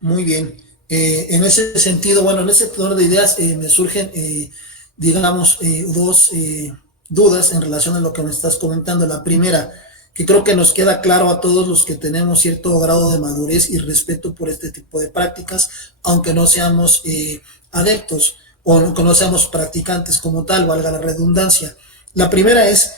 Muy bien. En ese sentido, bueno, en ese orden de ideas me surgen, digamos, dos dudas en relación a lo que me estás comentando. La primera, que creo que nos queda claro a todos los que tenemos cierto grado de madurez y respeto por este tipo de prácticas, aunque no seamos adeptos o no seamos practicantes como tal, valga la redundancia. La primera es,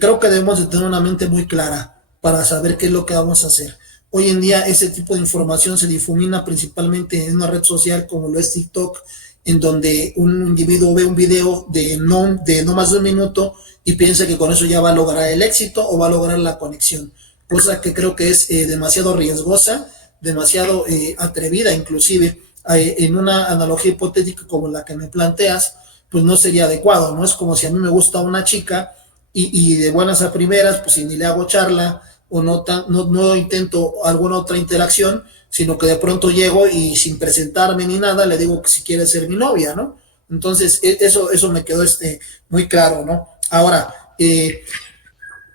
creo que debemos de tener una mente muy clara para saber qué es lo que vamos a hacer. Hoy en día ese tipo de información se difumina principalmente en una red social como lo es TikTok, en donde un individuo ve un video de no más de un minuto y piensa que con eso ya va a lograr el éxito o va a lograr la conexión, cosa que creo que es demasiado riesgosa, demasiado atrevida inclusive. En una analogía hipotética como la que me planteas, pues no sería adecuado, ¿no? Es como si a mí me gusta una chica y de buenas a primeras, pues si ni le hago charla o no intento alguna otra interacción, sino que de pronto llego y sin presentarme ni nada, le digo que si quiere ser mi novia, ¿no? Entonces, eso me quedó muy claro, ¿no? Ahora,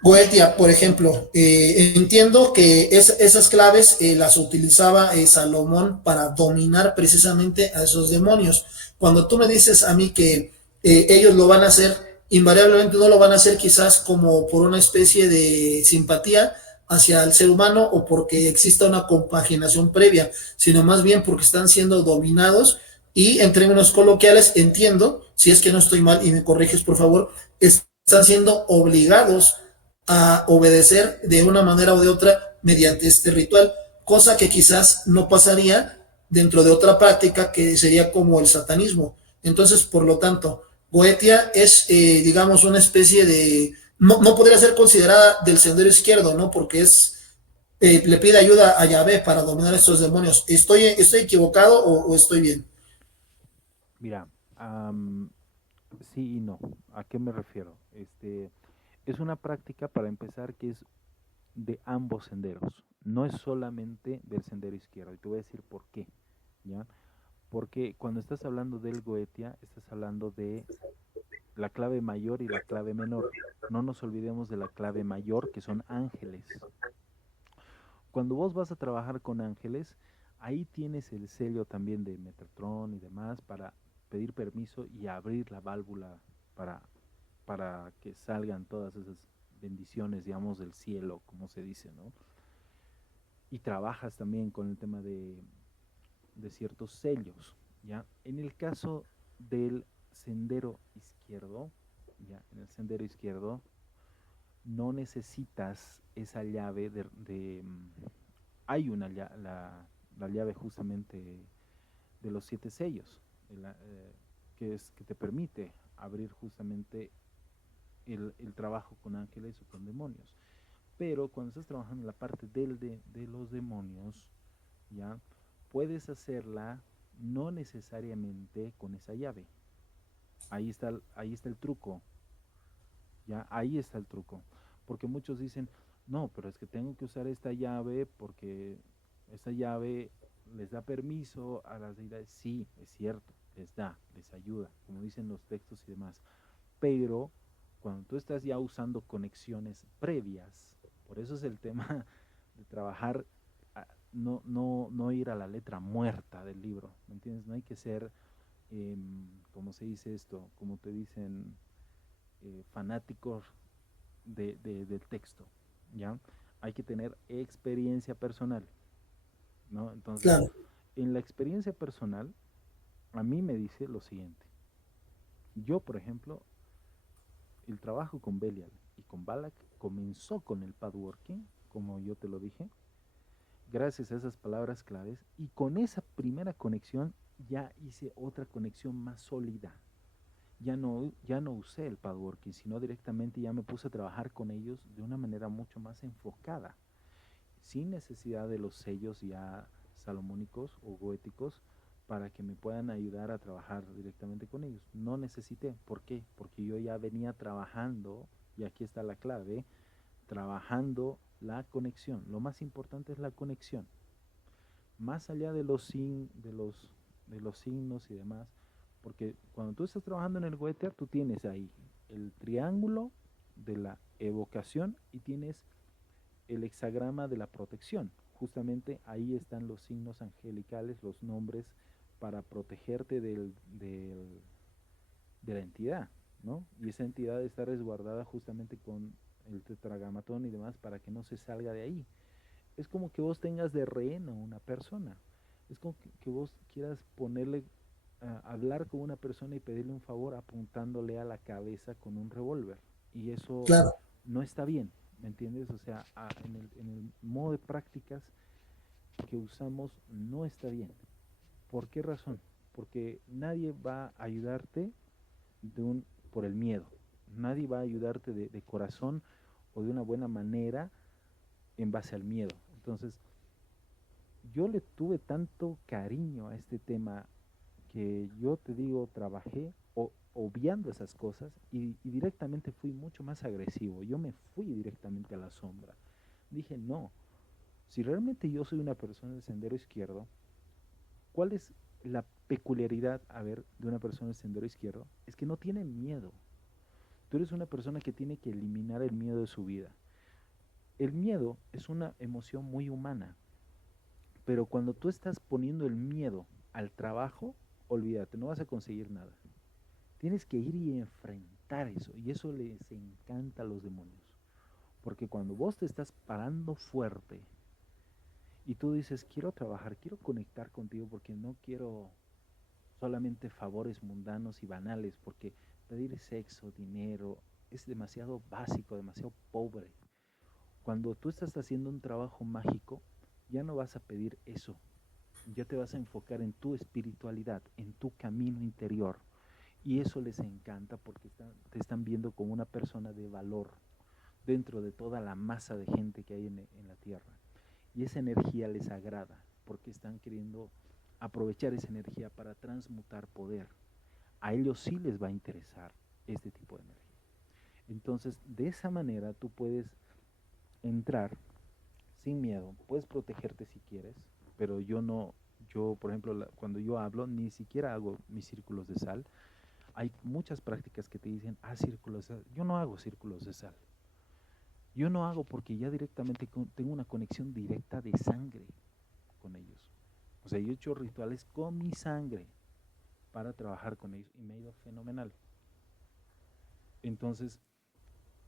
Goetia, por ejemplo, entiendo que esas claves las utilizaba Salomón para dominar precisamente a esos demonios. Cuando tú me dices a mí que ellos lo van a hacer, invariablemente no lo van a hacer quizás como por una especie de simpatía hacia el ser humano o porque exista una compaginación previa, sino más bien porque están siendo dominados y en términos coloquiales entiendo, si es que no estoy mal y me corriges por favor, están siendo obligados a obedecer de una manera o de otra mediante este ritual, cosa que quizás no pasaría dentro de otra práctica que sería como el satanismo. Entonces, por lo tanto, Goetia es, digamos, una especie de... No podría ser considerada del sendero izquierdo, ¿no? Porque le pide ayuda a Yahvé para dominar estos demonios. ¿Estoy equivocado o estoy bien? Mira, sí y no. ¿A qué me refiero? Es una práctica para empezar que es de ambos senderos. No es solamente del sendero izquierdo. Y te voy a decir por qué. ¿Ya? Porque cuando estás hablando del Goetia, estás hablando de la clave mayor y la clave menor. No nos olvidemos de la clave mayor, que son ángeles. Cuando vos vas a trabajar con ángeles, ahí tienes el sello también de Metatron y demás para pedir permiso y abrir la válvula para, para que salgan todas esas bendiciones, digamos, del cielo, como se dice, ¿no? Y trabajas también con el tema de ciertos sellos, ¿ya? En el caso del sendero izquierdo, ¿ya? En el sendero izquierdo no necesitas esa llave hay una la llave justamente de los 7 sellos, que te permite abrir justamente el trabajo con ángeles o con demonios. Pero cuando estás trabajando en la parte de los demonios, ya puedes hacerla no necesariamente con esa llave. Ahí está el truco, ya ahí está el truco. Porque muchos dicen, no, pero es que tengo que usar esta llave porque esta llave les da permiso a las deidades. Sí, es cierto, les ayuda, como dicen los textos y demás. Pero cuando tú estás ya usando conexiones previas, por eso es el tema de trabajar, no ir a la letra muerta del libro, ¿me entiendes? No hay que ser, ¿cómo se dice esto? Como te dicen, fanáticos del texto, ¿ya? Hay que tener experiencia personal, ¿no? Entonces, Claro. en la experiencia personal, a mí me dice lo siguiente. Yo, por ejemplo, el trabajo con Belial y con Balak comenzó con el padworking, como yo te lo dije, gracias a esas palabras claves, y con esa primera conexión ya hice otra conexión más sólida. Ya no usé el padworking, sino directamente ya me puse a trabajar con ellos de una manera mucho más enfocada, sin necesidad de los sellos ya salomónicos o goéticos para que me puedan ayudar a trabajar directamente con ellos. No necesité. ¿Por qué? Porque yo ya venía trabajando, y aquí está la clave, trabajando la conexión. Lo más importante es la conexión. Más allá de los signos y demás, porque cuando tú estás trabajando en el Goethe, tú tienes ahí el triángulo de la evocación y tienes el hexagrama de la protección. Justamente ahí están los signos angelicales, los nombres para protegerte de la entidad, ¿no? Y esa entidad está resguardada justamente con el tetragramatón y demás para que no se salga de ahí. Es como que vos tengas de rehén a una persona. Es como que vos quieras ponerle, hablar con una persona y pedirle un favor apuntándole a la cabeza con un revólver. Y eso Claro. no está bien, ¿me entiendes? O sea, en el modo de prácticas que usamos no está bien. ¿Por qué razón? Porque nadie va a ayudarte por el miedo. Nadie va a ayudarte de corazón o de una buena manera en base al miedo. Entonces, yo le tuve tanto cariño a este tema que yo te digo, trabajé, o obviando esas cosas y directamente fui mucho más agresivo. Yo me fui directamente a la sombra. Dije, no, si realmente yo soy una persona del sendero izquierdo, ¿cuál es la peculiaridad, a ver, de una persona del sendero izquierdo? Es que no tiene miedo. Tú eres una persona que tiene que eliminar el miedo de su vida. El miedo es una emoción muy humana, pero cuando tú estás poniendo el miedo al trabajo, olvídate, no vas a conseguir nada. Tienes que ir y enfrentar eso, y eso les encanta a los demonios. Porque cuando vos te estás parando fuerte y tú dices, quiero trabajar, quiero conectar contigo porque no quiero solamente favores mundanos y banales, porque pedir sexo, dinero, es demasiado básico, demasiado pobre. Cuando tú estás haciendo un trabajo mágico, ya no vas a pedir eso, ya te vas a enfocar en tu espiritualidad, en tu camino interior. Y eso les encanta porque te están viendo como una persona de valor dentro de toda la masa de gente que hay en la tierra. Y esa energía les agrada porque están queriendo aprovechar esa energía para transmutar poder. A ellos sí les va a interesar este tipo de energía. Entonces, de esa manera tú puedes entrar sin miedo, puedes protegerte si quieres, pero yo no, yo por ejemplo, cuando yo hablo, ni siquiera hago mis círculos de sal. Hay muchas prácticas que te dicen, círculos de sal. Yo no hago círculos de sal. Yo no hago porque ya directamente tengo una conexión directa de sangre con ellos. O sea, yo he hecho rituales con mi sangre para trabajar con ellos y me ha ido fenomenal. Entonces,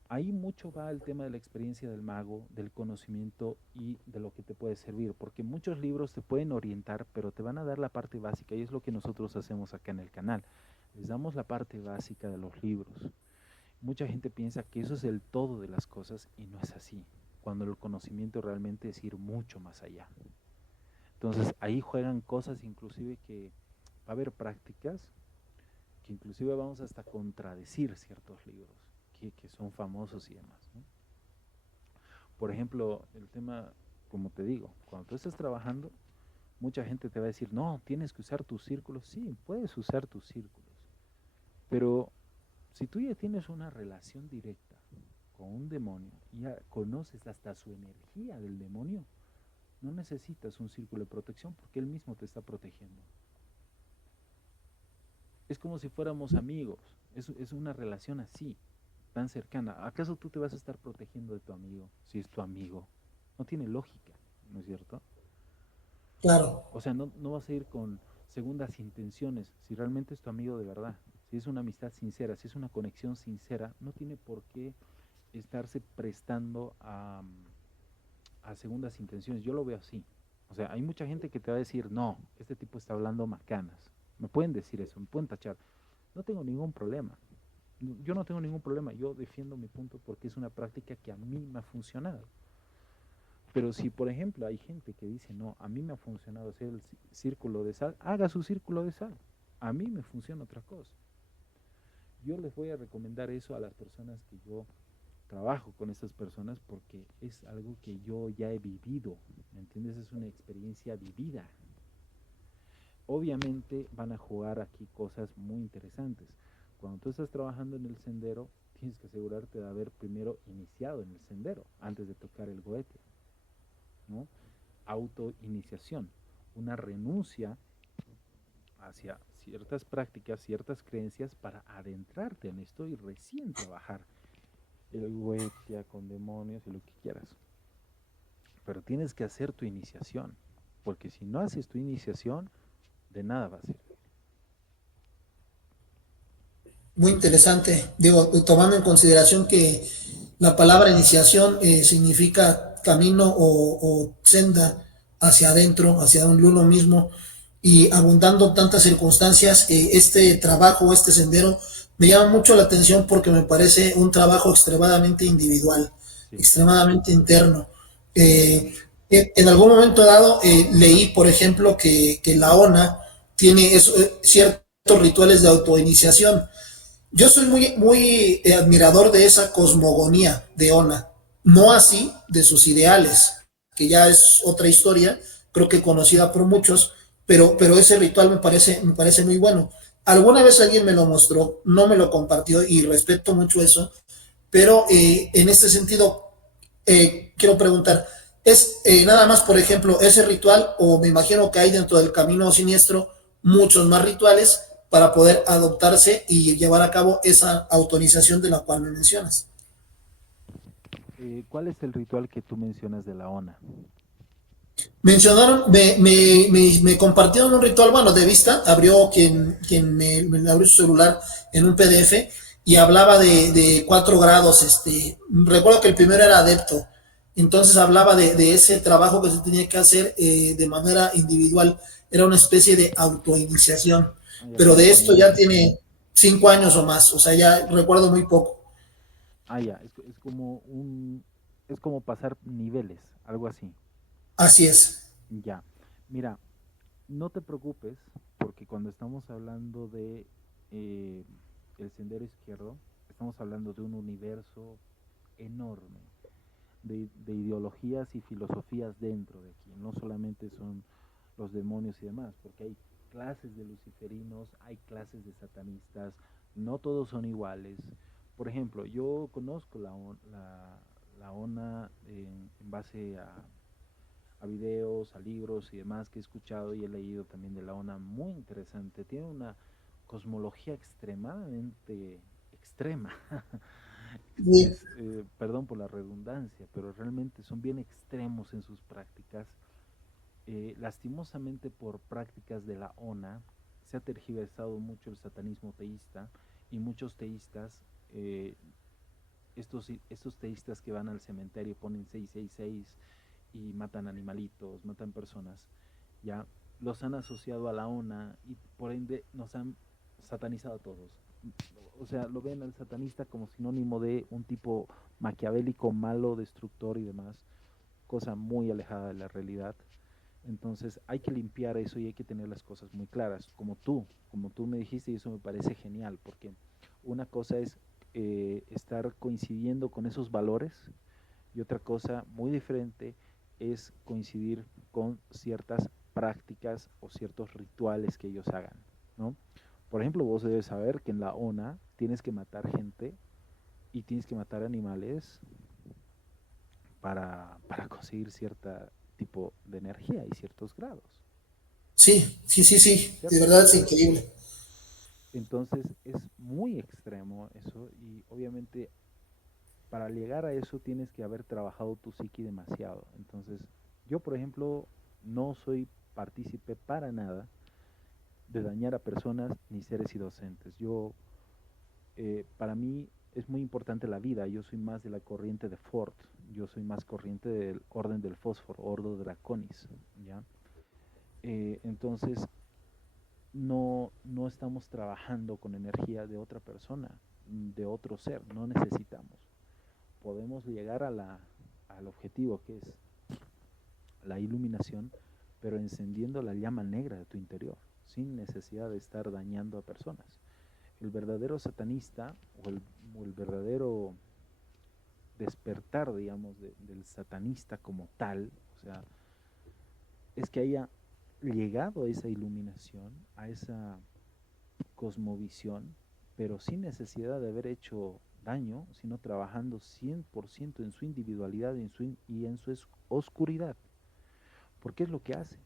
ahí mucho va el tema de la experiencia del mago, del conocimiento y de lo que te puede servir, porque muchos libros te pueden orientar, pero te van a dar la parte básica y es lo que nosotros hacemos acá en el canal. Les damos la parte básica de los libros. Mucha gente piensa que eso es el todo de las cosas y no es así, cuando el conocimiento realmente es ir mucho más allá. Entonces ahí juegan cosas inclusive que va a haber prácticas que inclusive vamos hasta contradecir ciertos libros que son famosos y demás, ¿no? Por ejemplo, el tema, como te digo, cuando tú estás trabajando, mucha gente te va a decir, no, tienes que usar tus círculos. Sí, puedes usar tus círculos, pero si tú ya tienes una relación directa con un demonio y ya conoces hasta su energía del demonio, no necesitas un círculo de protección porque él mismo te está protegiendo. Es como si fuéramos amigos, es una relación así, tan cercana. ¿Acaso tú te vas a estar protegiendo de tu amigo si es tu amigo? No tiene lógica, ¿no es cierto? Claro. O sea, no vas a ir con segundas intenciones si realmente es tu amigo de verdad. Si es una amistad sincera, si es una conexión sincera, no tiene por qué estarse prestando a segundas intenciones. Yo lo veo así. O sea, hay mucha gente que te va a decir, no, este tipo está hablando macanas. Me pueden decir eso, me pueden tachar. No tengo ningún problema. Yo no tengo ningún problema. Yo defiendo mi punto porque es una práctica que a mí me ha funcionado. Pero si, por ejemplo, hay gente que dice, no, a mí me ha funcionado hacer el círculo de sal, haga su círculo de sal. A mí me funciona otra cosa. Yo les voy a recomendar eso a las personas que yo trabajo con estas personas porque es algo que yo ya he vivido, ¿me entiendes? Es una experiencia vivida. Obviamente van a jugar aquí cosas muy interesantes. Cuando tú estás trabajando en el sendero, tienes que asegurarte de haber primero iniciado en el sendero antes de tocar el goete, ¿no? Autoiniciación, una renuncia hacia ciertas prácticas, ciertas creencias para adentrarte en esto y recién trabajar el goetia con demonios y lo que quieras. Pero tienes que hacer tu iniciación, porque si no haces tu iniciación, de nada va a servir. Muy interesante. Digo, tomando en consideración que la palabra iniciación significa camino o senda hacia adentro, hacia uno mismo, y abundando tantas circunstancias, este trabajo, este sendero, me llama mucho la atención porque me parece un trabajo extremadamente individual, Sí. extremadamente interno. En algún momento dado leí, por ejemplo, que la ONA tiene ciertos rituales de autoiniciación. Yo soy muy admirador de esa cosmogonía de Ona, no así de sus ideales, que ya es otra historia, creo que conocida por muchos, pero ese ritual me parece muy bueno. Alguna vez alguien me lo mostró, no me lo compartió y respeto mucho eso, pero en este sentido quiero preguntar, ¿es nada más, por ejemplo, ese ritual o me imagino que hay dentro del camino siniestro muchos más rituales para poder adoptarse y llevar a cabo esa autorización de la cual me mencionas? ¿Cuál es el ritual que tú mencionas de la ONA? Mencionaron, me compartieron un ritual, bueno, de vista, abrió quien me abrió su celular en un PDF y hablaba de 4 grados, recuerdo que el primero era adepto, entonces hablaba de ese trabajo que se tenía que hacer de manera individual, era una especie de autoiniciación, Ah, ya, pero como de esto ya niveles. tiene 5 años o más, o sea, ya recuerdo muy poco. Ah, ya, es como es como pasar niveles, algo así. Así es. Ya. Mira, no te preocupes, porque cuando estamos hablando de eh, el sendero izquierdo, estamos hablando de un universo enorme de ideologías y filosofías dentro de aquí. No solamente son los demonios y demás, porque hay clases de luciferinos, hay clases de satanistas, no todos son iguales. Por ejemplo, yo conozco la ONA en base a videos, a libros y demás que he escuchado y he leído también de la ONA, muy interesante. Tiene una cosmología extremadamente extrema. Sí, Perdón por la redundancia, pero realmente son bien extremos en sus prácticas. Lastimosamente por prácticas de la ONA se ha tergiversado mucho el satanismo teísta y muchos teístas, eh, estos teístas que van al cementerio ponen 666 y matan animalitos, matan personas, ya los han asociado a la ONA y por ende nos han satanizado a todos. O sea, lo ven al satanista como sinónimo de un tipo maquiavélico, malo, destructor y demás, cosa muy alejada de la realidad. Entonces hay que limpiar eso y hay que tener las cosas muy claras, como tú me dijiste y eso me parece genial, porque una cosa es estar coincidiendo con esos valores y otra cosa muy diferente es coincidir con ciertas prácticas o ciertos rituales que ellos hagan, ¿no? Por ejemplo, vos debes saber que en la ONA tienes que matar gente y tienes que matar animales para conseguir cierto tipo de energía y ciertos grados, sí, sí, sí, sí, de ¿cierto? verdad es increíble. Entonces es muy extremo eso y obviamente para llegar a eso tienes que haber trabajado tu psiqui demasiado. Entonces yo, por ejemplo, no soy partícipe para nada de dañar a personas ni seres inocentes. Para mí es muy importante la vida. Yo soy más de la corriente de Ford. Yo soy más corriente del orden del fósforo, Ordo Draconis, ¿ya? Entonces, no estamos trabajando con energía de otra persona, de otro ser, no necesitamos. Podemos llegar al objetivo que es la iluminación, pero encendiendo la llama negra de tu interior, sin necesidad de estar dañando a personas. El verdadero satanista o el verdadero despertar, digamos, del satanista como tal, o sea, es que haya llegado a esa iluminación, a esa cosmovisión, pero sin necesidad de haber hecho daño, sino trabajando 100% en su individualidad y en su oscuridad. Porque es lo que hace.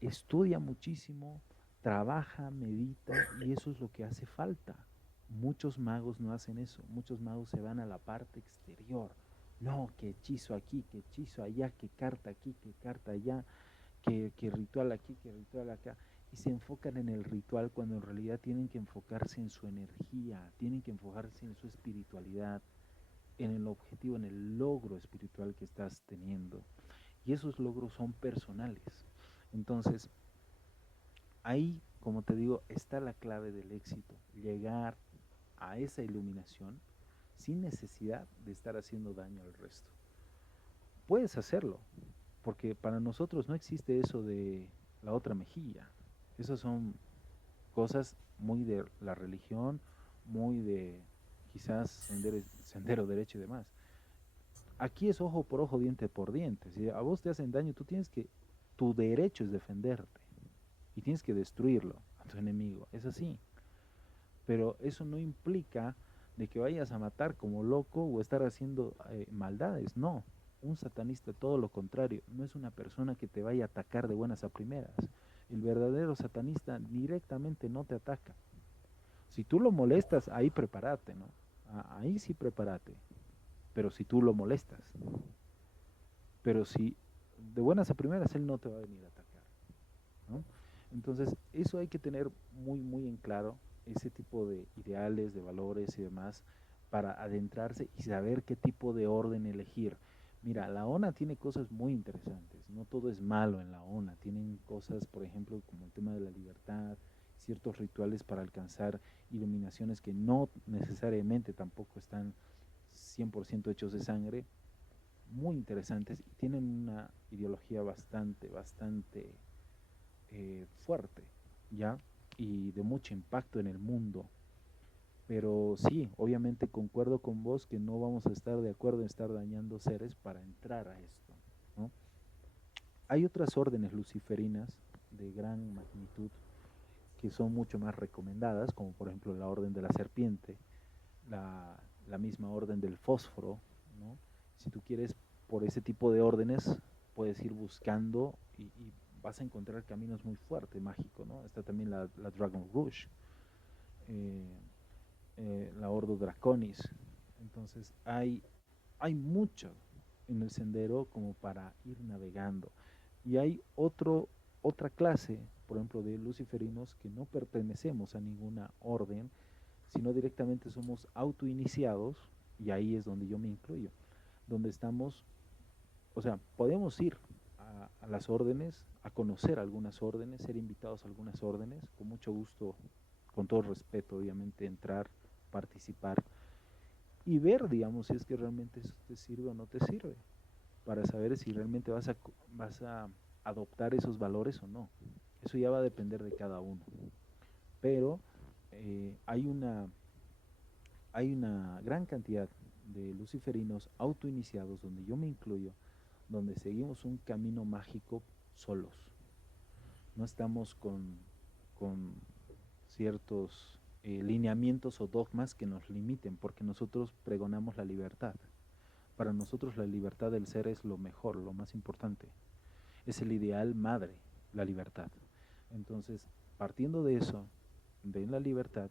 Estudia muchísimo, trabaja, medita y eso es lo que hace falta. Muchos magos no hacen eso, muchos magos se van a la parte exterior. No, que hechizo aquí, que hechizo allá, que carta aquí, que carta allá, que ritual aquí, que ritual acá. Y se enfocan en el ritual cuando en realidad tienen que enfocarse en su energía, tienen que enfocarse en su espiritualidad, en el objetivo, en el logro espiritual que estás teniendo. Y esos logros son personales. Entonces, ahí, como te digo, está la clave del éxito, llegar a esa iluminación sin necesidad de estar haciendo daño al resto. Puedes hacerlo, porque para nosotros no existe eso de la otra mejilla. Esas son cosas muy de la religión, muy de quizás sendero derecho y demás. Aquí es ojo por ojo, diente por diente. Si a vos te hacen daño, tu derecho es defenderte y tienes que destruirlo a tu enemigo. Es así. pero eso no implica de que vayas a matar como loco o estar haciendo maldades, no. Un satanista, todo lo contrario, no es una persona que te vaya a atacar de buenas a primeras. El verdadero satanista directamente no te ataca. Si tú lo molestas, ahí prepárate, ¿no? Ahí sí prepárate, pero si tú lo molestas. Pero si de buenas a primeras él no te va a venir a atacar, ¿no? Entonces, eso hay que tener muy, muy en claro, ese tipo de ideales, de valores y demás, para adentrarse y saber qué tipo de orden elegir. Mira, la ONA tiene cosas muy interesantes, no todo es malo en la ONA, tienen cosas, por ejemplo, como el tema de la libertad, ciertos rituales para alcanzar iluminaciones que no necesariamente tampoco están 100% hechos de sangre, muy interesantes y tienen una ideología bastante fuerte, ¿ya? Y de mucho impacto en el mundo. Pero sí, obviamente concuerdo con vos que no vamos a estar de acuerdo en estar dañando seres para entrar a esto, ¿no? Hay otras órdenes luciferinas de gran magnitud que son mucho más recomendadas, como por ejemplo la orden de la serpiente, la misma orden del fósforo, ¿no? Si tú quieres por ese tipo de órdenes, puedes ir buscando y vas a encontrar caminos muy fuertes, mágicos, ¿no? Está también la Dragon Rouge, eh, la Ordo Draconis. Entonces hay mucho en el sendero como para ir navegando. Y hay otra clase, por ejemplo, de luciferinos que no pertenecemos a ninguna orden, sino directamente somos autoiniciados, y ahí es donde yo me incluyo, donde estamos, o sea, podemos ir a las órdenes, a conocer algunas órdenes, ser invitados a algunas órdenes, con mucho gusto, con todo respeto, obviamente, entrar, participar y ver, digamos, si es que realmente eso te sirve o no te sirve, para saber si realmente vas a adoptar esos valores o no. Eso ya va a depender de cada uno. Pero hay una gran cantidad de luciferinos autoiniciados, donde yo me incluyo, donde seguimos un camino mágico solos. No estamos con ciertos lineamientos o dogmas que nos limiten, porque nosotros pregonamos la libertad. Para nosotros la libertad del ser es lo mejor, lo más importante. Es el ideal madre, la libertad. Entonces, partiendo de eso, de la libertad,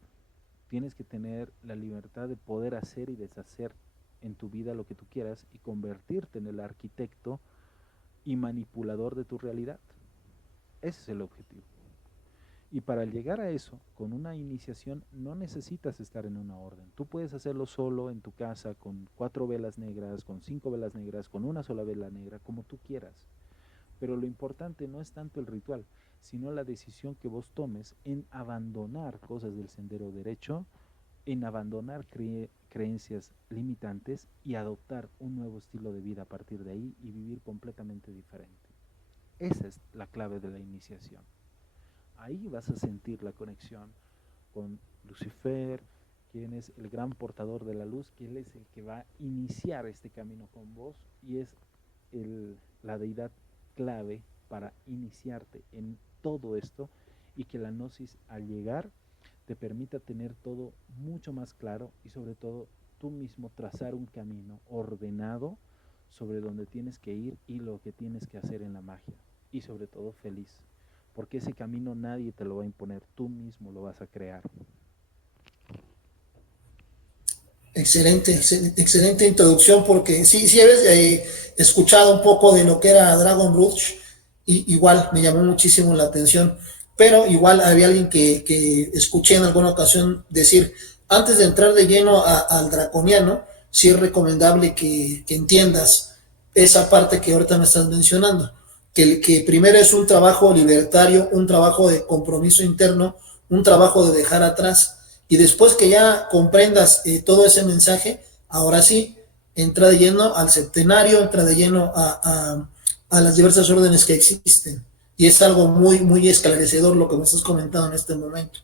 tienes que tener la libertad de poder hacer y deshacer en tu vida lo que tú quieras y convertirte en el arquitecto y manipulador de tu realidad. Ese es el objetivo. Y para llegar a eso, con una iniciación, no necesitas estar en una orden. Tú puedes hacerlo solo en tu casa, con 4 velas negras, con 5 velas negras, con una sola vela negra, como tú quieras. Pero lo importante no es tanto el ritual, sino la decisión que vos tomes en abandonar cosas del sendero derecho, en abandonar creencias limitantes y adoptar un nuevo estilo de vida a partir de ahí y vivir completamente diferente. Esa es la clave de la iniciación. Ahí vas a sentir la conexión con Lucifer, quien es el gran portador de la luz, que él es el que va a iniciar este camino con vos y es la deidad clave para iniciarte en todo esto y que la gnosis al llegar te permita tener todo mucho más claro y sobre todo tú mismo trazar un camino ordenado sobre donde tienes que ir y lo que tienes que hacer en la magia y sobre todo feliz, porque ese camino nadie te lo va a imponer, tú mismo lo vas a crear. Excelente, excelente introducción porque sí, sí habías escuchado un poco de lo que era Dragon Rouge y igual me llamó muchísimo la atención, pero igual había alguien que escuché en alguna ocasión decir, antes de entrar de lleno al draconiano, sí es recomendable que entiendas esa parte que ahorita me estás mencionando, que primero es un trabajo libertario, un trabajo de compromiso interno, un trabajo de dejar atrás y después que ya comprendas todo ese mensaje, ahora sí, entra de lleno al septenario, entra de lleno a las diversas órdenes que existen. Y es algo muy, muy esclarecedor lo que me estás comentando en este momento.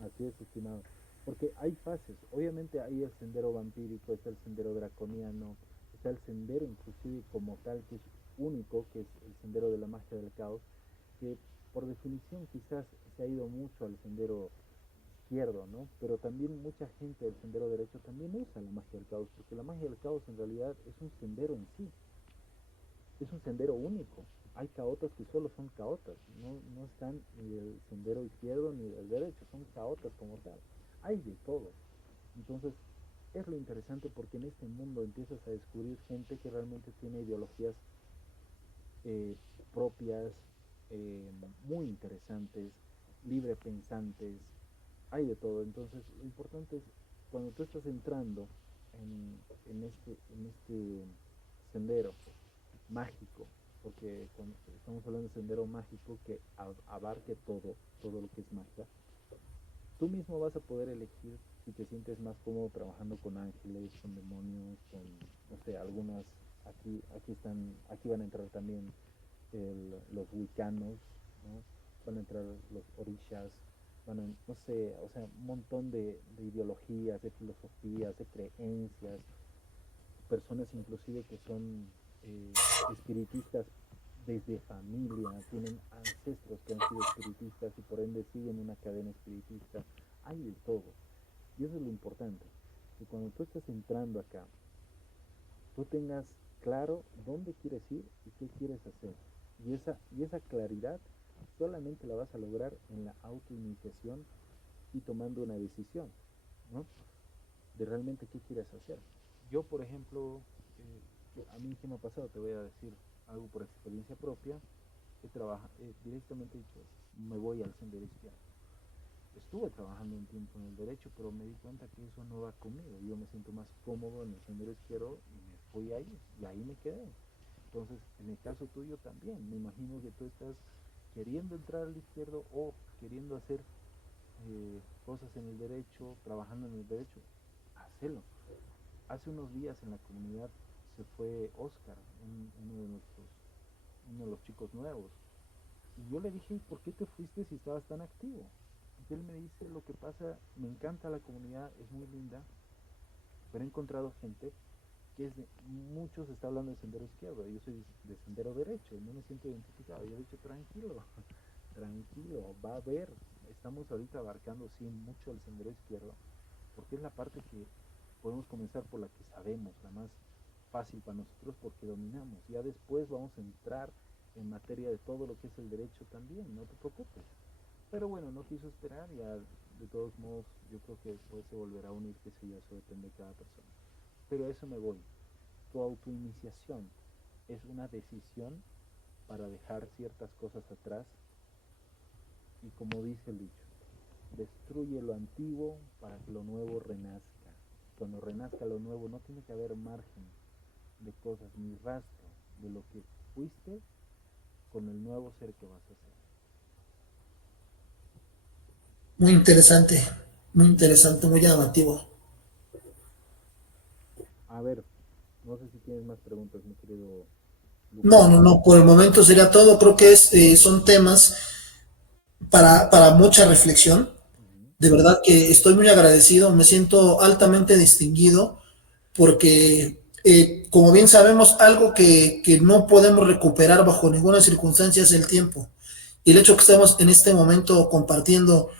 Así es, estimado. Porque hay fases. Obviamente hay el sendero vampírico, está el sendero draconiano, está el sendero inclusive como tal, que es único, que es el sendero de la magia del caos, que por definición quizás se ha ido mucho al sendero izquierdo, ¿no? Pero también mucha gente del sendero derecho también usa la magia del caos, porque la magia del caos en realidad es un sendero en sí, es un sendero único. Hay caotas que solo son caotas, no están ni del sendero izquierdo ni del derecho, son caotas como tal. Hay de todo. Entonces, es lo interesante porque en este mundo empiezas a descubrir gente que realmente tiene ideologías eh, propias, eh, muy interesantes, libre pensantes, hay de todo. Entonces, lo importante es cuando tú estás entrando en este sendero mágico, porque cuando estamos hablando de sendero mágico que abarque todo lo que es magia, tú mismo vas a poder elegir si te sientes más cómodo trabajando con ángeles, con demonios, con, no sé, algunas, aquí van a entrar también los wiccanos, ¿no? Van a entrar los orishas, no sé, o sea, un montón de ideologías, de filosofías, de creencias, personas inclusive que son espiritistas desde familia, tienen ancestros que han sido espiritistas y por ende siguen una cadena espiritista, hay de todo. Y eso es lo importante, que cuando tú estás entrando acá, tú tengas claro dónde quieres ir y qué quieres hacer. Y esa claridad solamente la vas a lograr en la autoiniciación y tomando una decisión, ¿no? De realmente qué quieres hacer. Yo, por ejemplo, a mí qué me ha pasado, te voy a decir algo por experiencia propia, directamente dicho, me voy al sendero izquierdo. Estuve trabajando un tiempo en el derecho, pero me di cuenta que eso no va conmigo. Yo me siento más cómodo en el sendero izquierdo y me fui ahí, y ahí me quedé. Entonces, en el caso tuyo también, me imagino que tú estás queriendo entrar al izquierdo o queriendo hacer cosas en el derecho, trabajando en el derecho, hacelo. Hace unos días en la comunidad se fue Oscar, uno de los chicos nuevos, y yo le dije, ¿por qué te fuiste si estabas tan activo? Y él me dice, lo que pasa, me encanta la comunidad, es muy linda, pero he encontrado gente que muchos está hablando de sendero izquierdo, y yo soy de sendero derecho, y no me siento identificado. Yo he dicho, tranquilo, tranquilo, va a haber, estamos ahorita abarcando sí mucho el sendero izquierdo, porque es la parte que podemos comenzar por la que sabemos, la más fácil para nosotros porque dominamos. Ya después vamos a entrar en materia de todo lo que es el derecho también, no te preocupes. Pero bueno, no quiso esperar, ya de todos modos yo creo que después se volverá a unir, que sé yo, eso depende de cada persona. Pero a eso me voy. Tu autoiniciación es una decisión para dejar ciertas cosas atrás y como dice el dicho, destruye lo antiguo para que lo nuevo renazca. Cuando renazca lo nuevo no tiene que haber margen de cosas ni rastro de lo que fuiste con el nuevo ser que vas a ser. muy interesante, muy llamativo. A ver, no sé si tienes más preguntas, mi querido Lucas. No, no, no, por el momento sería todo. Creo que son temas para mucha reflexión. Uh -huh. De verdad que estoy muy agradecido, me siento altamente distinguido porque, como bien sabemos, algo que no podemos recuperar bajo ninguna circunstancia es el tiempo. Y el hecho que estemos en este momento compartiendo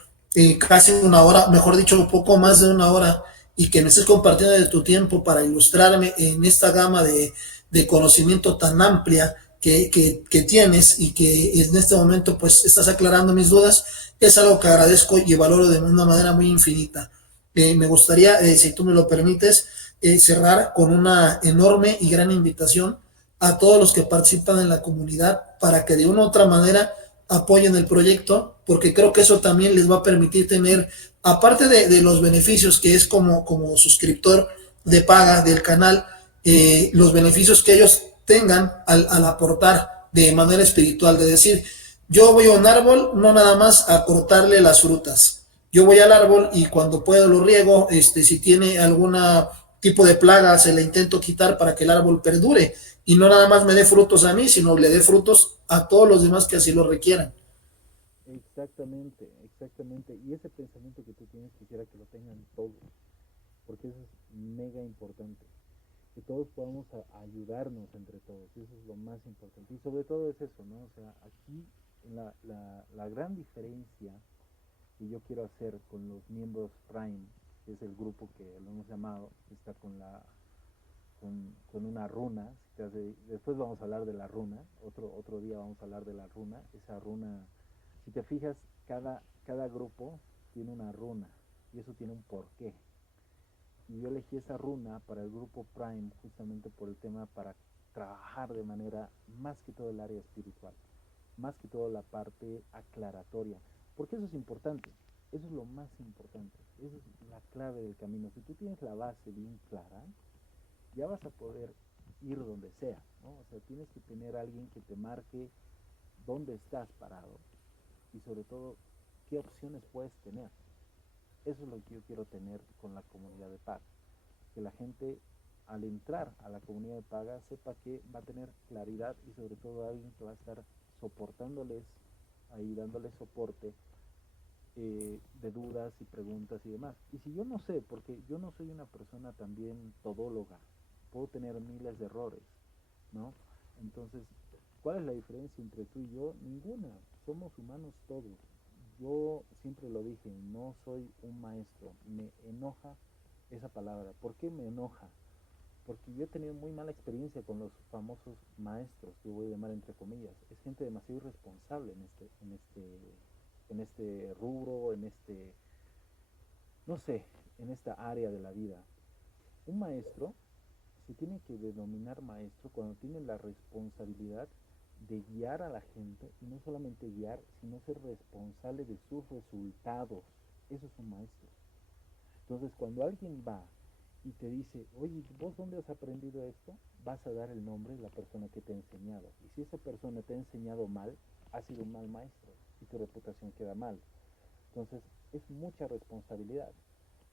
casi una hora, mejor dicho, un poco más de una hora, y que me estés compartiendo de tu tiempo para ilustrarme en esta gama de conocimiento tan amplia que tienes y que en este momento pues estás aclarando mis dudas, es algo que agradezco y valoro de una manera muy infinita. Me gustaría, si tú me lo permites, cerrar con una enorme y gran invitación a todos los que participan en la comunidad para que de una u otra manera apoyen el proyecto, porque creo que eso también les va a permitir tener, aparte de los beneficios que es como suscriptor de paga del canal, los beneficios que ellos tengan al aportar de manera espiritual, de decir, yo voy a un árbol no nada más a cortarle las frutas, yo voy al árbol y cuando puedo lo riego, si tiene alguna tipo de plaga se le intento quitar para que el árbol perdure y no nada más me dé frutos a mí, sino le dé frutos a todos los demás que así lo requieran. Exactamente, exactamente. Y ese pensamiento que tú tienes quisiera que lo tengan todos, porque eso es mega importante. Que todos podamos ayudarnos entre todos, y eso es lo más importante. Y sobre todo es eso, ¿no? O sea, aquí la gran diferencia que yo quiero hacer con los miembros Prime, que es el grupo que lo hemos llamado, está con una runa. Después vamos a hablar de la runa, otro día vamos a hablar de la runa. Esa runa, si te fijas, cada grupo tiene una runa y eso tiene un porqué. Y yo elegí esa runa para el grupo Prime justamente por el tema para trabajar de manera más que todo el área espiritual, más que todo la parte aclaratoria, porque eso es importante, eso es lo más importante, eso es la clave del camino. Si tú tienes la base bien clara, ya vas a poder ir donde sea, ¿no? O sea, tienes que tener a alguien que te marque dónde estás parado y sobre todo qué opciones puedes tener. Eso es lo que yo quiero tener con la comunidad de Paga, que la gente al entrar a la comunidad de Paga sepa que va a tener claridad y sobre todo alguien que va a estar soportándoles ahí, dándoles soporte de dudas y preguntas y demás. Y si yo no sé, porque yo no soy una persona también todóloga, puedo tener miles de errores, ¿no? Entonces, ¿cuál es la diferencia entre tú y yo? Ninguna, somos humanos todos. Yo siempre lo dije, no soy un maestro, me enoja esa palabra. ¿Por qué me enoja? Porque yo he tenido muy mala experiencia con los famosos maestros, que voy a llamar entre comillas. Es gente demasiado irresponsable en este rubro, no sé, en esta área de la vida. Un maestro se tiene que denominar maestro cuando tiene la responsabilidad de guiar a la gente y no solamente guiar, sino ser responsable de sus resultados. Eso es un maestro. Entonces, cuando alguien va y te dice, oye, ¿vos dónde has aprendido esto? Vas a dar el nombre de la persona que te ha enseñado. Y si esa persona te ha enseñado mal, ha sido un mal maestro y tu reputación queda mal. Entonces, es mucha responsabilidad,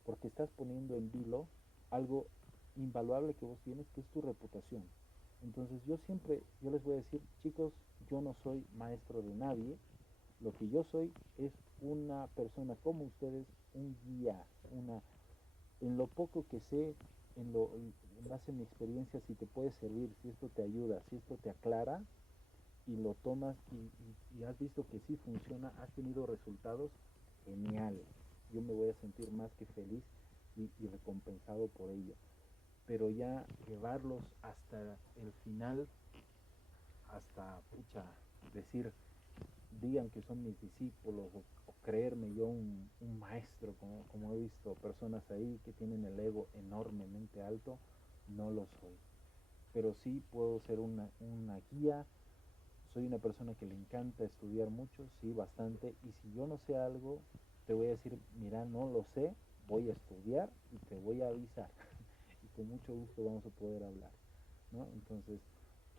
porque estás poniendo en vilo algo invaluable que vos tienes, que es tu reputación. Entonces, yo les voy a decir, chicos, yo no soy maestro de nadie, lo que yo soy es una persona como ustedes, un guía, en lo poco que sé, en base a mi experiencia, si te puede servir, si esto te ayuda, si esto te aclara y lo tomas y has visto que sí funciona, has tenido resultados, genial. Yo me voy a sentir más que feliz y recompensado por ello. Pero ya llevarlos hasta el final, hasta, pucha, decir, digan que son mis discípulos o creerme yo un maestro, como he visto personas ahí que tienen el ego enormemente alto, no lo soy. Pero sí puedo ser una guía, soy una persona que le encanta estudiar mucho, sí, bastante, y si yo no sé algo, te voy a decir, mira, no lo sé, voy a estudiar y te voy a avisar. Y con mucho gusto vamos a poder hablar, ¿no? Entonces,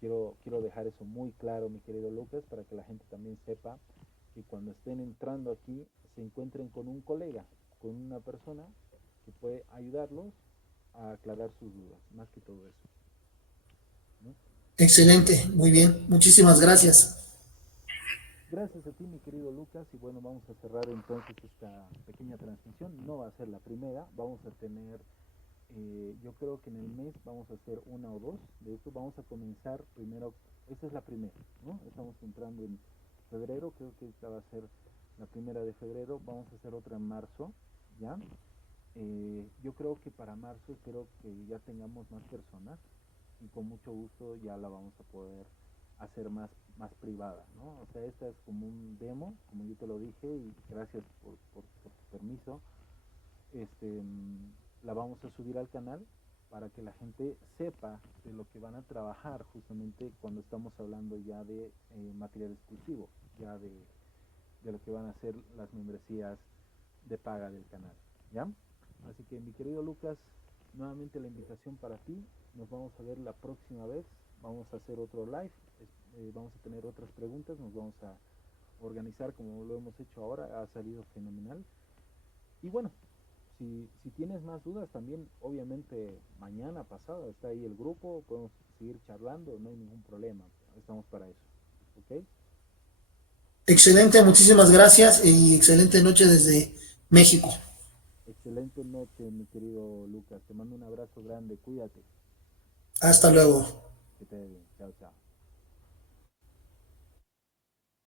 quiero dejar eso muy claro, mi querido Lucas, para que la gente también sepa que cuando estén entrando aquí se encuentren con un colega, con una persona que puede ayudarlos a aclarar sus dudas, más que todo eso, ¿no? Excelente, muy bien, muchísimas gracias. Gracias a ti, mi querido Lucas, y bueno, vamos a cerrar entonces esta pequeña transmisión. No va a ser la primera, vamos a tener, yo creo que en el mes vamos a hacer una o dos. De esto vamos a comenzar primero, esta es la primera, ¿no? Estamos entrando en febrero, creo que esta va a ser la primera de febrero, vamos a hacer otra en marzo, ¿ya? Yo creo que para marzo espero que ya tengamos más personas y con mucho gusto ya la vamos a poder hacer más privada, ¿no? O sea, esta es como un demo, como yo te lo dije, y gracias por tu permiso. La vamos a subir al canal para que la gente sepa de lo que van a trabajar justamente cuando estamos hablando ya de material exclusivo, ya de lo que van a ser las membresías de paga del canal, ¿ya? Así que mi querido Lucas, nuevamente la invitación para ti, nos vamos a ver la próxima vez, vamos a hacer otro live, vamos a tener otras preguntas, nos vamos a organizar como lo hemos hecho ahora, ha salido fenomenal. Y bueno, si tienes más dudas también, obviamente mañana pasado está ahí el grupo, podemos seguir charlando, no hay ningún problema, estamos para eso, ¿ok? Excelente, muchísimas gracias y excelente noche desde México. Excelente noche, mi querido Lucas, te mando un abrazo grande, cuídate, Hasta luego. que te vaya bien, chao, chao.